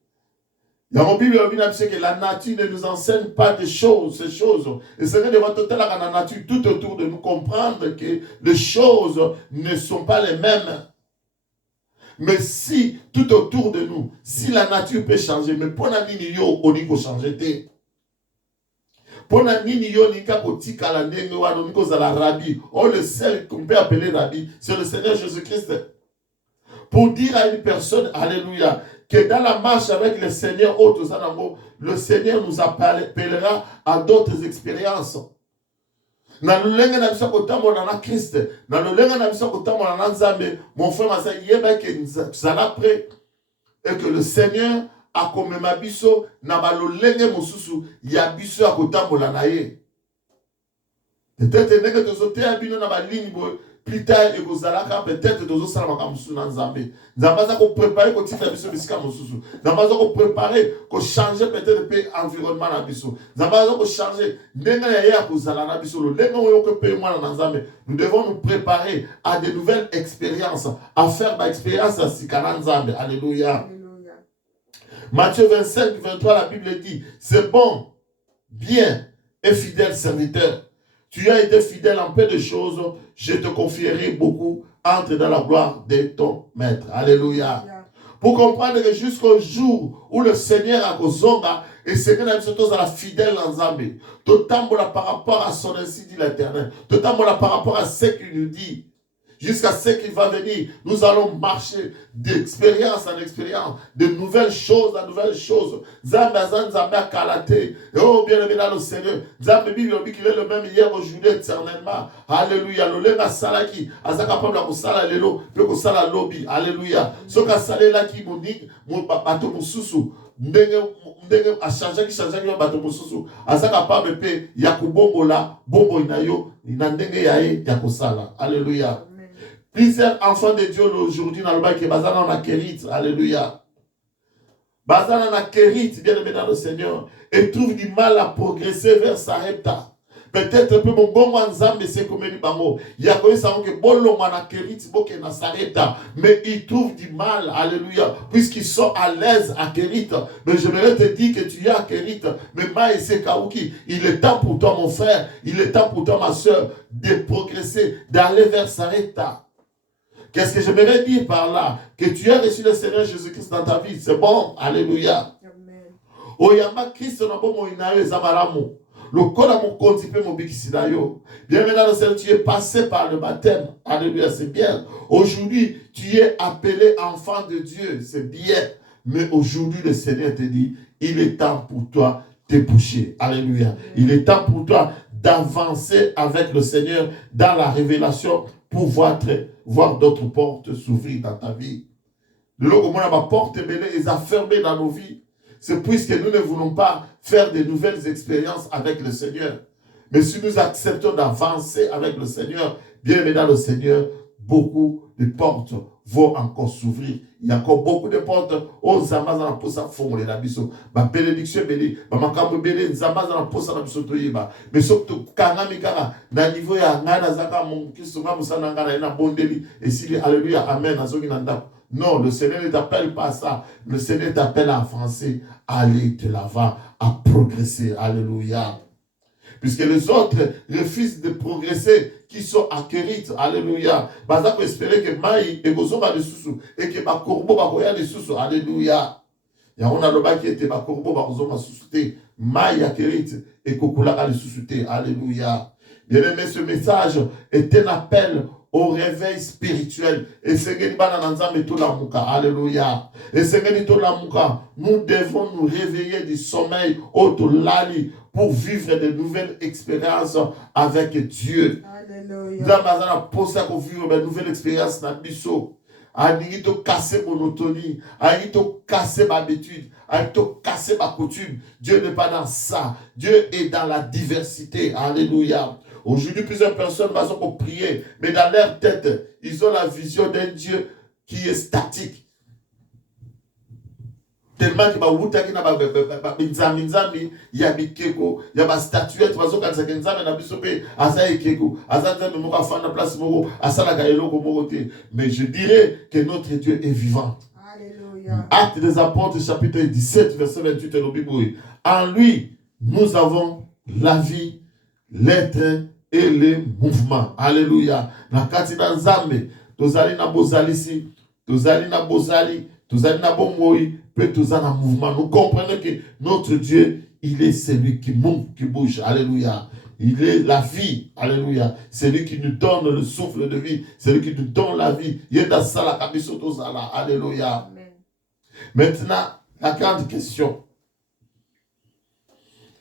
Dans mon Bible, il dit que la nature ne nous enseigne pas des choses, ces choses. Et c'est de votre la nature tout autour de nous comprendre que les choses ne sont pas les mêmes. Mais si tout autour de nous, si la nature peut changer, mais pour la nini yo, on y peut changer. Pour la nini yo, ni ka poti kala nenge wa, ni ko zala rabbi. Oh, le seul qu'on peut appeler rabbi, c'est le Seigneur Jésus-Christ. Pour dire à une personne, alléluia, que dans la marche avec le Seigneur, le Seigneur nous appellera à d'autres expériences. Dans le lengue na biso kotambo na Christ, dans le lengue na biso kotambo na Nzambe, mon frère ma sœur, yeba que ça l'a prêt et que le Seigneur a comme ma biso na ba lo lengue mosusu ya biso a kotambo na ye. Peut-être que tu sauter à bino na ba ligne plus tard, peut-être que tu vas préparer pour préparer pour changer peut-être l'environnement. Changer. Nous devons nous préparer à de nouvelles expériences, à faire des expériences à Alléluia. Matthieu 25, 23, la Bible dit, c'est bon, bien et fidèle serviteur. Tu as été fidèle en peu de choses, je te confierai beaucoup. Entre dans la gloire de ton maître. Alléluia. Pour comprendre que jusqu'au jour où le Seigneur a gozonga et le Seigneur a surtout la fidèle en Zambé. Tout par rapport à son ainsi dit l'Éternel. Tout par rapport à ce qu'il nous dit. Jusqu'à ce qu'il va venir, nous allons marcher d'expérience en expérience, de nouvelles choses en nouvelles choses. Zambé a kalaté. Oh, bien aimé dans le Seigneur. Zambé Bible dit qu'il est le même hier, aujourd'hui, éternellement. Alléluia. Le lenga salaki. Aza capable de sala lelo, peut sala lobby. Alléluia. Ce qu'a salé là qui monique, mon bateau mususu. Ndenge a changé qui bateau mususu. Aza capable de yakubombo là, bombo inayo, inandenge yae yakosala. Alléluia. Plusieurs enfants de Dieu aujourd'hui dans le bail qui est basé dans la Kérit. Alléluia. Basé dans la Kérit, bien aimé dans le Seigneur, et trouve du mal à progresser vers Sarepta. Peut-être que mon bon Nzambe c'est comme il bango. Il y a que ça que bolo manakerit boke na sareta, mais ils trouvent du mal, alléluia, puisqu'ils sont à l'aise à Kérit. Mais j'aimerais te dire que tu es à Kérit, mais Maïse Kaouki, il est temps pour toi mon frère, il est temps pour toi ma soeur de progresser, d'aller vers Sareta. Qu'est-ce que j'aimerais dire par là? Que tu as reçu le Seigneur Jésus-Christ dans ta vie, c'est bon, alléluia. Amen. Oyama Christ na bomo inayo ezamaramu. Le corps a mon compte, mon bikisidayo. Bien maintenant, Seigneur, tu es passé par le baptême. Alléluia, c'est bien. Aujourd'hui, tu es appelé enfant de Dieu. C'est bien. Mais aujourd'hui, le Seigneur te dit, il est temps pour toi de bouger. Alléluia. Il est temps pour toi d'avancer avec le Seigneur dans la révélation pour voir d'autres portes s'ouvrir dans ta vie. De l'autre côté, ma porte est fermée dans nos vies. C'est puisque nous ne voulons pas faire de nouvelles expériences avec le Seigneur. Mais si nous acceptons d'avancer avec le Seigneur, bien évidemment le Seigneur, beaucoup de portes vont encore s'ouvrir. Il y a encore beaucoup de portes. Oh, Zamazana posa formule la biso. Ma bénédiction béni. Ma makambo béni. Zamazana posa la biso toyiba. Mais surtout, kangami kanga. Na niveau ya ngana zaka mon kisonga musana ngana ina bondeli. Et s'il est alléluia, amen. Azogi nanda. Non, le Seigneur ne t'appelle pas à ça. Le Seigneur t'appelle à avancer, à aller de l'avant, à progresser. Alléluia. Puisque les autres refusent de progresser, qui sont acquéris. Alléluia. Baza peut espérer que Maï et Gozoma de Soussou et que ma corbeau va de Soussou. Alléluia. Il y a un homme qui était ma corbeau va Gozoma Soussouté. Maï acquérit et Kokula de Soussouté. Alléluia. Bien aimé, ce message est un appel au réveil spirituel. Et alléluia. Et nous devons nous réveiller du sommeil autolali pour vivre de nouvelles expériences avec Dieu. Alléluia. Pour ça qu'on vive de nouvelles expériences dans biso. Aningi to casser monotonie, aningi to casser ma habitude, aningi to casser ma coutume. Dieu n'est pas dans ça. Dieu est dans la diversité. Alléluia. Aujourd'hui, plusieurs personnes vont prier, mais dans leur tête, ils ont la vision d'un Dieu qui est statique. Tellement que il y a des keko, il y a des statuettes, mais je dirais que notre Dieu est vivant. Alléluia. Acte des Apôtres, chapitre 17, verset 28 et le Bible. En lui, nous avons la vie, l'être et les mouvements. Alléluia. Na katina nzambe, tozali na bozali si, tozali na bozali, tozali na bomoi, peut tozali na mouvement. Nous comprenons que notre Dieu, il est celui qui move, qui bouge. Alléluia. Il est la vie. Alléluia. C'est lui qui nous donne le souffle de vie. C'est lui qui nous donne la vie. Yeda sala kabiso tozala. Alléluia. Amen. Maintenant, la grande question.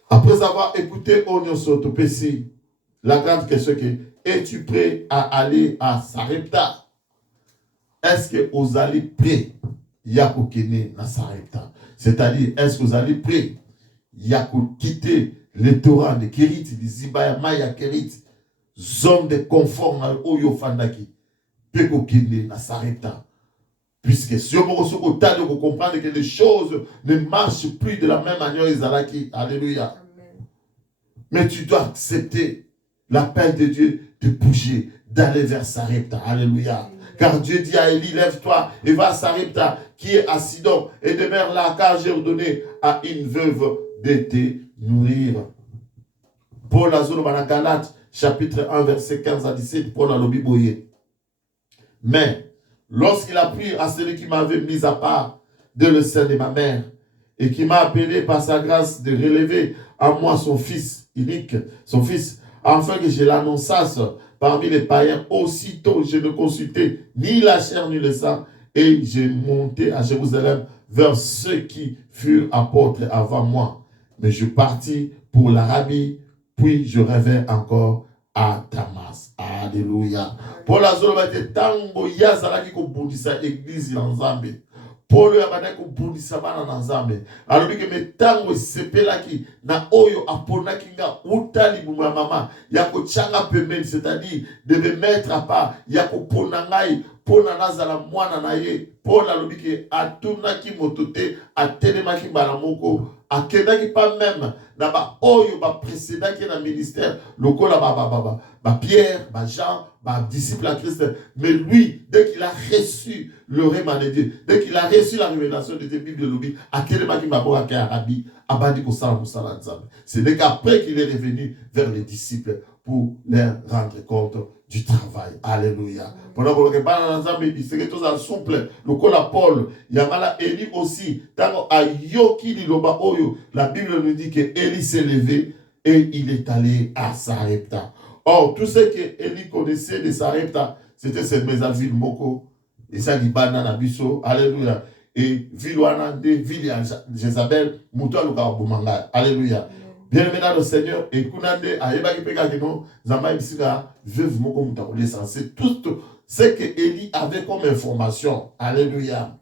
Après avoir écouté Onyo Sotopesi, la grande question est, es-tu prêt à aller à Sarepta? Est-ce que vous allez prêt? Yako kene na Sarepta. C'est-à-dire, est-ce que vous allez prêt? Yako quitter le Torah de Kérit, de Zibaya Maya Kérit, zone de confort na Oyo Fandaki, peko kene na Sarepta. Puisque si on vous comprendre que les choses ne marchent plus de la même manière, Izalaki. Alléluia. Amen. Mais tu dois accepter l'appel de Dieu de bouger, d'aller vers Sarepta. Alléluia. Amen. Car Dieu dit à Élie, lève-toi et va à Sarepta, qui est à Sidon, et demeure là, car j'ai ordonné à une veuve de te nourrir. Paul Azolo Galate, chapitre 1, verset 15 à 17, Paul a l'obiboye. Mais, lorsqu'il a pris à celui qui m'avait mis à part de le sein de ma mère, et qui m'a appelé par sa grâce de relever à moi son fils unique, son fils, afin que je l'annonçasse parmi les païens, aussitôt je ne consultais ni la chair ni le sang, et j'ai monté à Jérusalem vers ceux qui furent apôtres avant moi. Mais je partis pour l'Arabie, puis je reviens encore à Damas. Alléluia. Paul Azolo était tango yazalaki ko bundisa église l'ensemble. Paul abana ko bundisa bana l'ensemble. Alors que me tango sepelaki na oyo aponaki nga utali buma mama ya ko changa pembeni, c'est-à-dire de me mettre à part ya ko ponangai pona nazala mwana na ye. Paul alobiki atunaki motote atelemaki balamoko akendaki pas même na ba oyo ba précédent qui na ministère lokola ba Pierre, ba Jean, ba disciple à Christ. Mais lui, dès qu'il a reçu le réma de Dieu, dès qu'il a reçu la révélation de Dieu, Bible de l'Obi, akelema ki mabo ake arabi, abandi ko sala musala nzambe. C'est dès qu'après qu'il est revenu vers les disciples pour leur rendre compte du travail. Alléluia. Pendant que le bana nzambe dit c'est que tous en souple, le kola Paul, yamala Élie aussi, tango ayoki liloba oyo, la Bible nous dit que Élie s'est levé et il est allé à Sarepta. Or, tout ce que Élie connaissait de Sarepta, c'était cette maison ville Moko, et ça libana nabiso, alléluia. Et ville Wanande, ville Jézabel, Moutoua Luka Boumanga, alléluia. Bien-aimé dans le Seigneur, et Kunande, Aïeba Kipeka Kino, Zama Ibisika, veuve Moko Moutakoulé, c'est tout ce que Élie avait comme information, alléluia.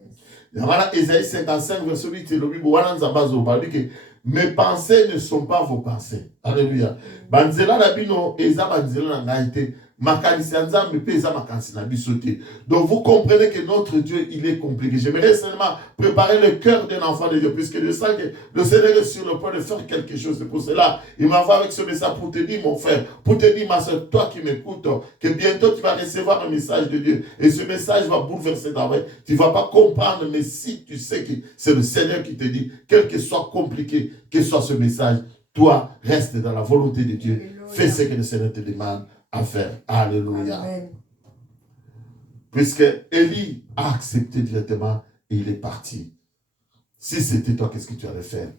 Voilà, Ésaïe 55, verset 8, c'est le Bible, Wana Zambazo, parle que mes pensées ne sont pas vos pensées. Alléluia. Banzela Labino, Eza Banzela Nangaïte, Makanisianza, me pesa Makansina Bisote. Donc vous comprenez que notre Dieu, il est compliqué. J'aimerais seulement préparer le cœur d'un enfant de Dieu, puisque je sens que le Seigneur est sur le point de faire quelque chose. C'est pour cela, il m'envoie avec ce message pour te dire, mon frère, pour te dire, ma soeur, toi qui m'écoutes, que bientôt tu vas recevoir un message de Dieu. Et ce message va bouleverser ta vie. Tu ne vas pas comprendre, mais si tu sais que c'est le Seigneur qui te dit, quel que soit compliqué, que soit ce message, toi, reste dans la volonté de Dieu. Alléluia. Fais ce que le Seigneur te demande à faire. Alléluia. Amen. Puisque Élie a accepté directement et il est parti. Si c'était toi, qu'est-ce que tu allais faire?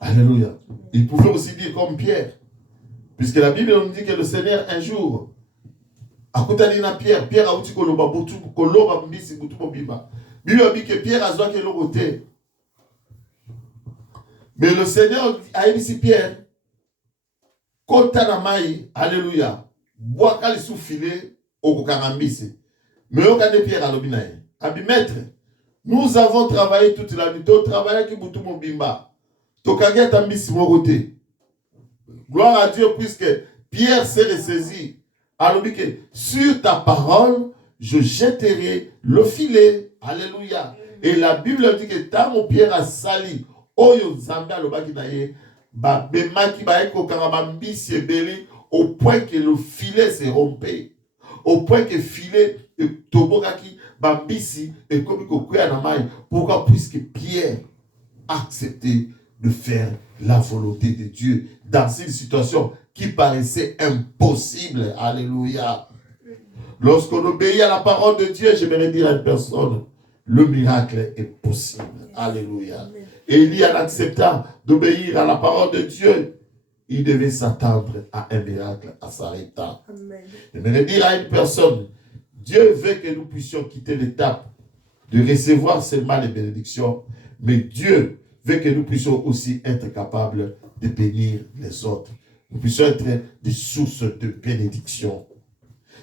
Alléluia. Il pouvait aussi dire comme Pierre. Puisque la Bible nous dit que le Seigneur, un jour, a contaminé Pierre. Pierre a dit que le babutu, que l'eau a mis sur le bimba. Bible a dit que Pierre a dit que l'eau était. Mais le Seigneur a dit Pierre, Kotanamai, alléluia, boaka les sous-filés au Kokarambisi. Mais au cas de Pierre à l'obinaï. Abi maître, nous avons travaillé toute la nuit. Tu as travaillé qui boutou mon bimba. Tu as tambisi mon côté. Gloire à Dieu, puisque Pierre s'est ressaisi. Alors, sur ta parole, je jetterai le filet. Alléluia. Et la Bible dit que tant Pierre a sali, Oyo Zambia le bakinaye, ba bemaki ba eko karabambi sebeli au point que le filet s'est rompé, au point que filet tobogaki bambisi et comme kokuya na mai. Pourquoi? Puisque Pierre a accepté de faire la volonté de Dieu dans une situation qui paraissait impossible. Alléluia. Lorsqu'on obéit à la parole de Dieu, j'aimerais dire à une personne, le miracle est possible. Alléluia. Élie, en acceptant d'obéir à la parole de Dieu, il devait s'attendre à un miracle à Sarepta. J'aimerais dire à une personne, Dieu veut que nous puissions quitter l'étape de recevoir seulement les bénédictions, mais Dieu veut que nous puissions aussi être capables de bénir les autres. Nous puissions être des sources de bénédiction.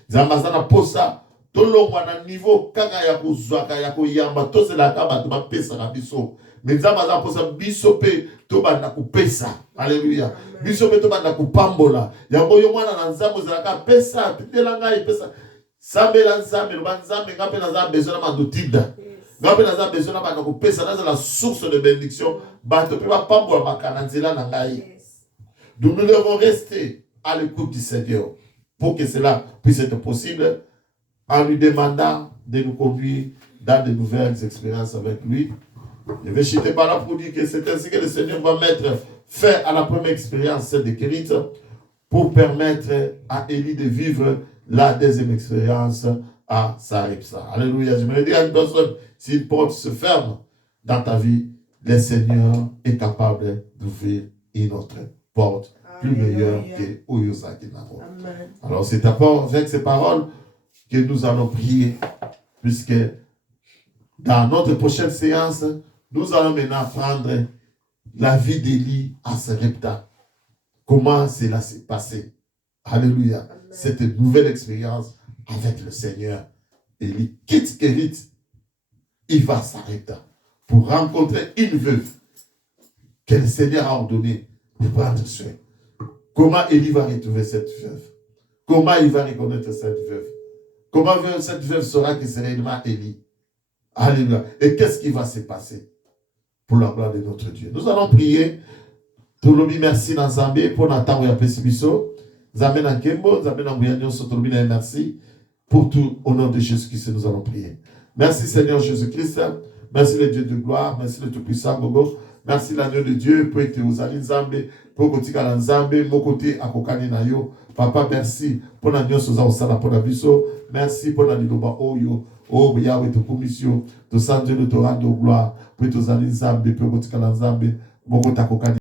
Zamazana posa, tout le monde à niveau, kaka yako zwaka yako yamba, tout cela kaba tu vas pesa na biso. Mais Zamazana posa bisope, to banda kupesa. Alléluia. Bisope to banda kupambola. Yango yomwana na nzambo zalaka pesa, pitelanga pesa. Sambe la nzambe, le banzambe ngape na za besoin na mandotinda. Ngape na za besoin na banda kupesa, na la source de bénédiction. Bato pe ba pambola makana nzela na ngai. Donc nous devons rester à l'écoute du Seigneur pour que cela puisse être possible en lui demandant de nous conduire dans de nouvelles expériences avec lui. Je vais chuter par là pour dire que c'est ainsi que le Seigneur va mettre fin à la première expérience décrite pour permettre à Élie de vivre la deuxième expérience à Sarepta. Alléluia. Je me dis à une personne, si une porte se ferme dans ta vie, le Seigneur est capable d'ouvrir une autre porte plus meilleure que Oyosaki Naro. Alors c'est avec ces paroles que nous allons prier, puisque dans notre prochaine séance, nous allons maintenant prendre la vie d'Élie à Sarepta. Comment cela s'est passé? Alléluia. Amen. Cette nouvelle expérience avec le Seigneur. Élie quitte Kérit, il va à Sarepta pour rencontrer une veuve que le Seigneur a ordonné de prendre soin. Comment Élie va retrouver cette veuve? Comment il va reconnaître cette veuve? Comment cette veuve saura que c'est réellement Élie? Alléluia. Et qu'est-ce qui va se passer? pour la gloire de notre Dieu. Nous allons prier. Tolobi merci dans Zambé pour n'attendre ya pesibiso. Zambé na Kembo, Zambé na Mouyanyo, Tolobi na merci pour tout au nom de Jésus-Christ. Nous allons prier. Merci Seigneur Jésus-Christ. Merci le Dieu de gloire. Merci le Tout-Puissant Gogo. Merci l'agneau de Dieu pour être aux alliés Zambé, pour côté à Zambé, mon côté à Kokani Nayo. Papa, merci pour la nuance aux Aosala pour la biso. Merci pour la Liloba Oyo. Oh, Yahweh, te commission, te Saint Dieu, te rendre gloire, pour être aux alliés Zambé, pour côté à Zambé, mon côté à Kokani.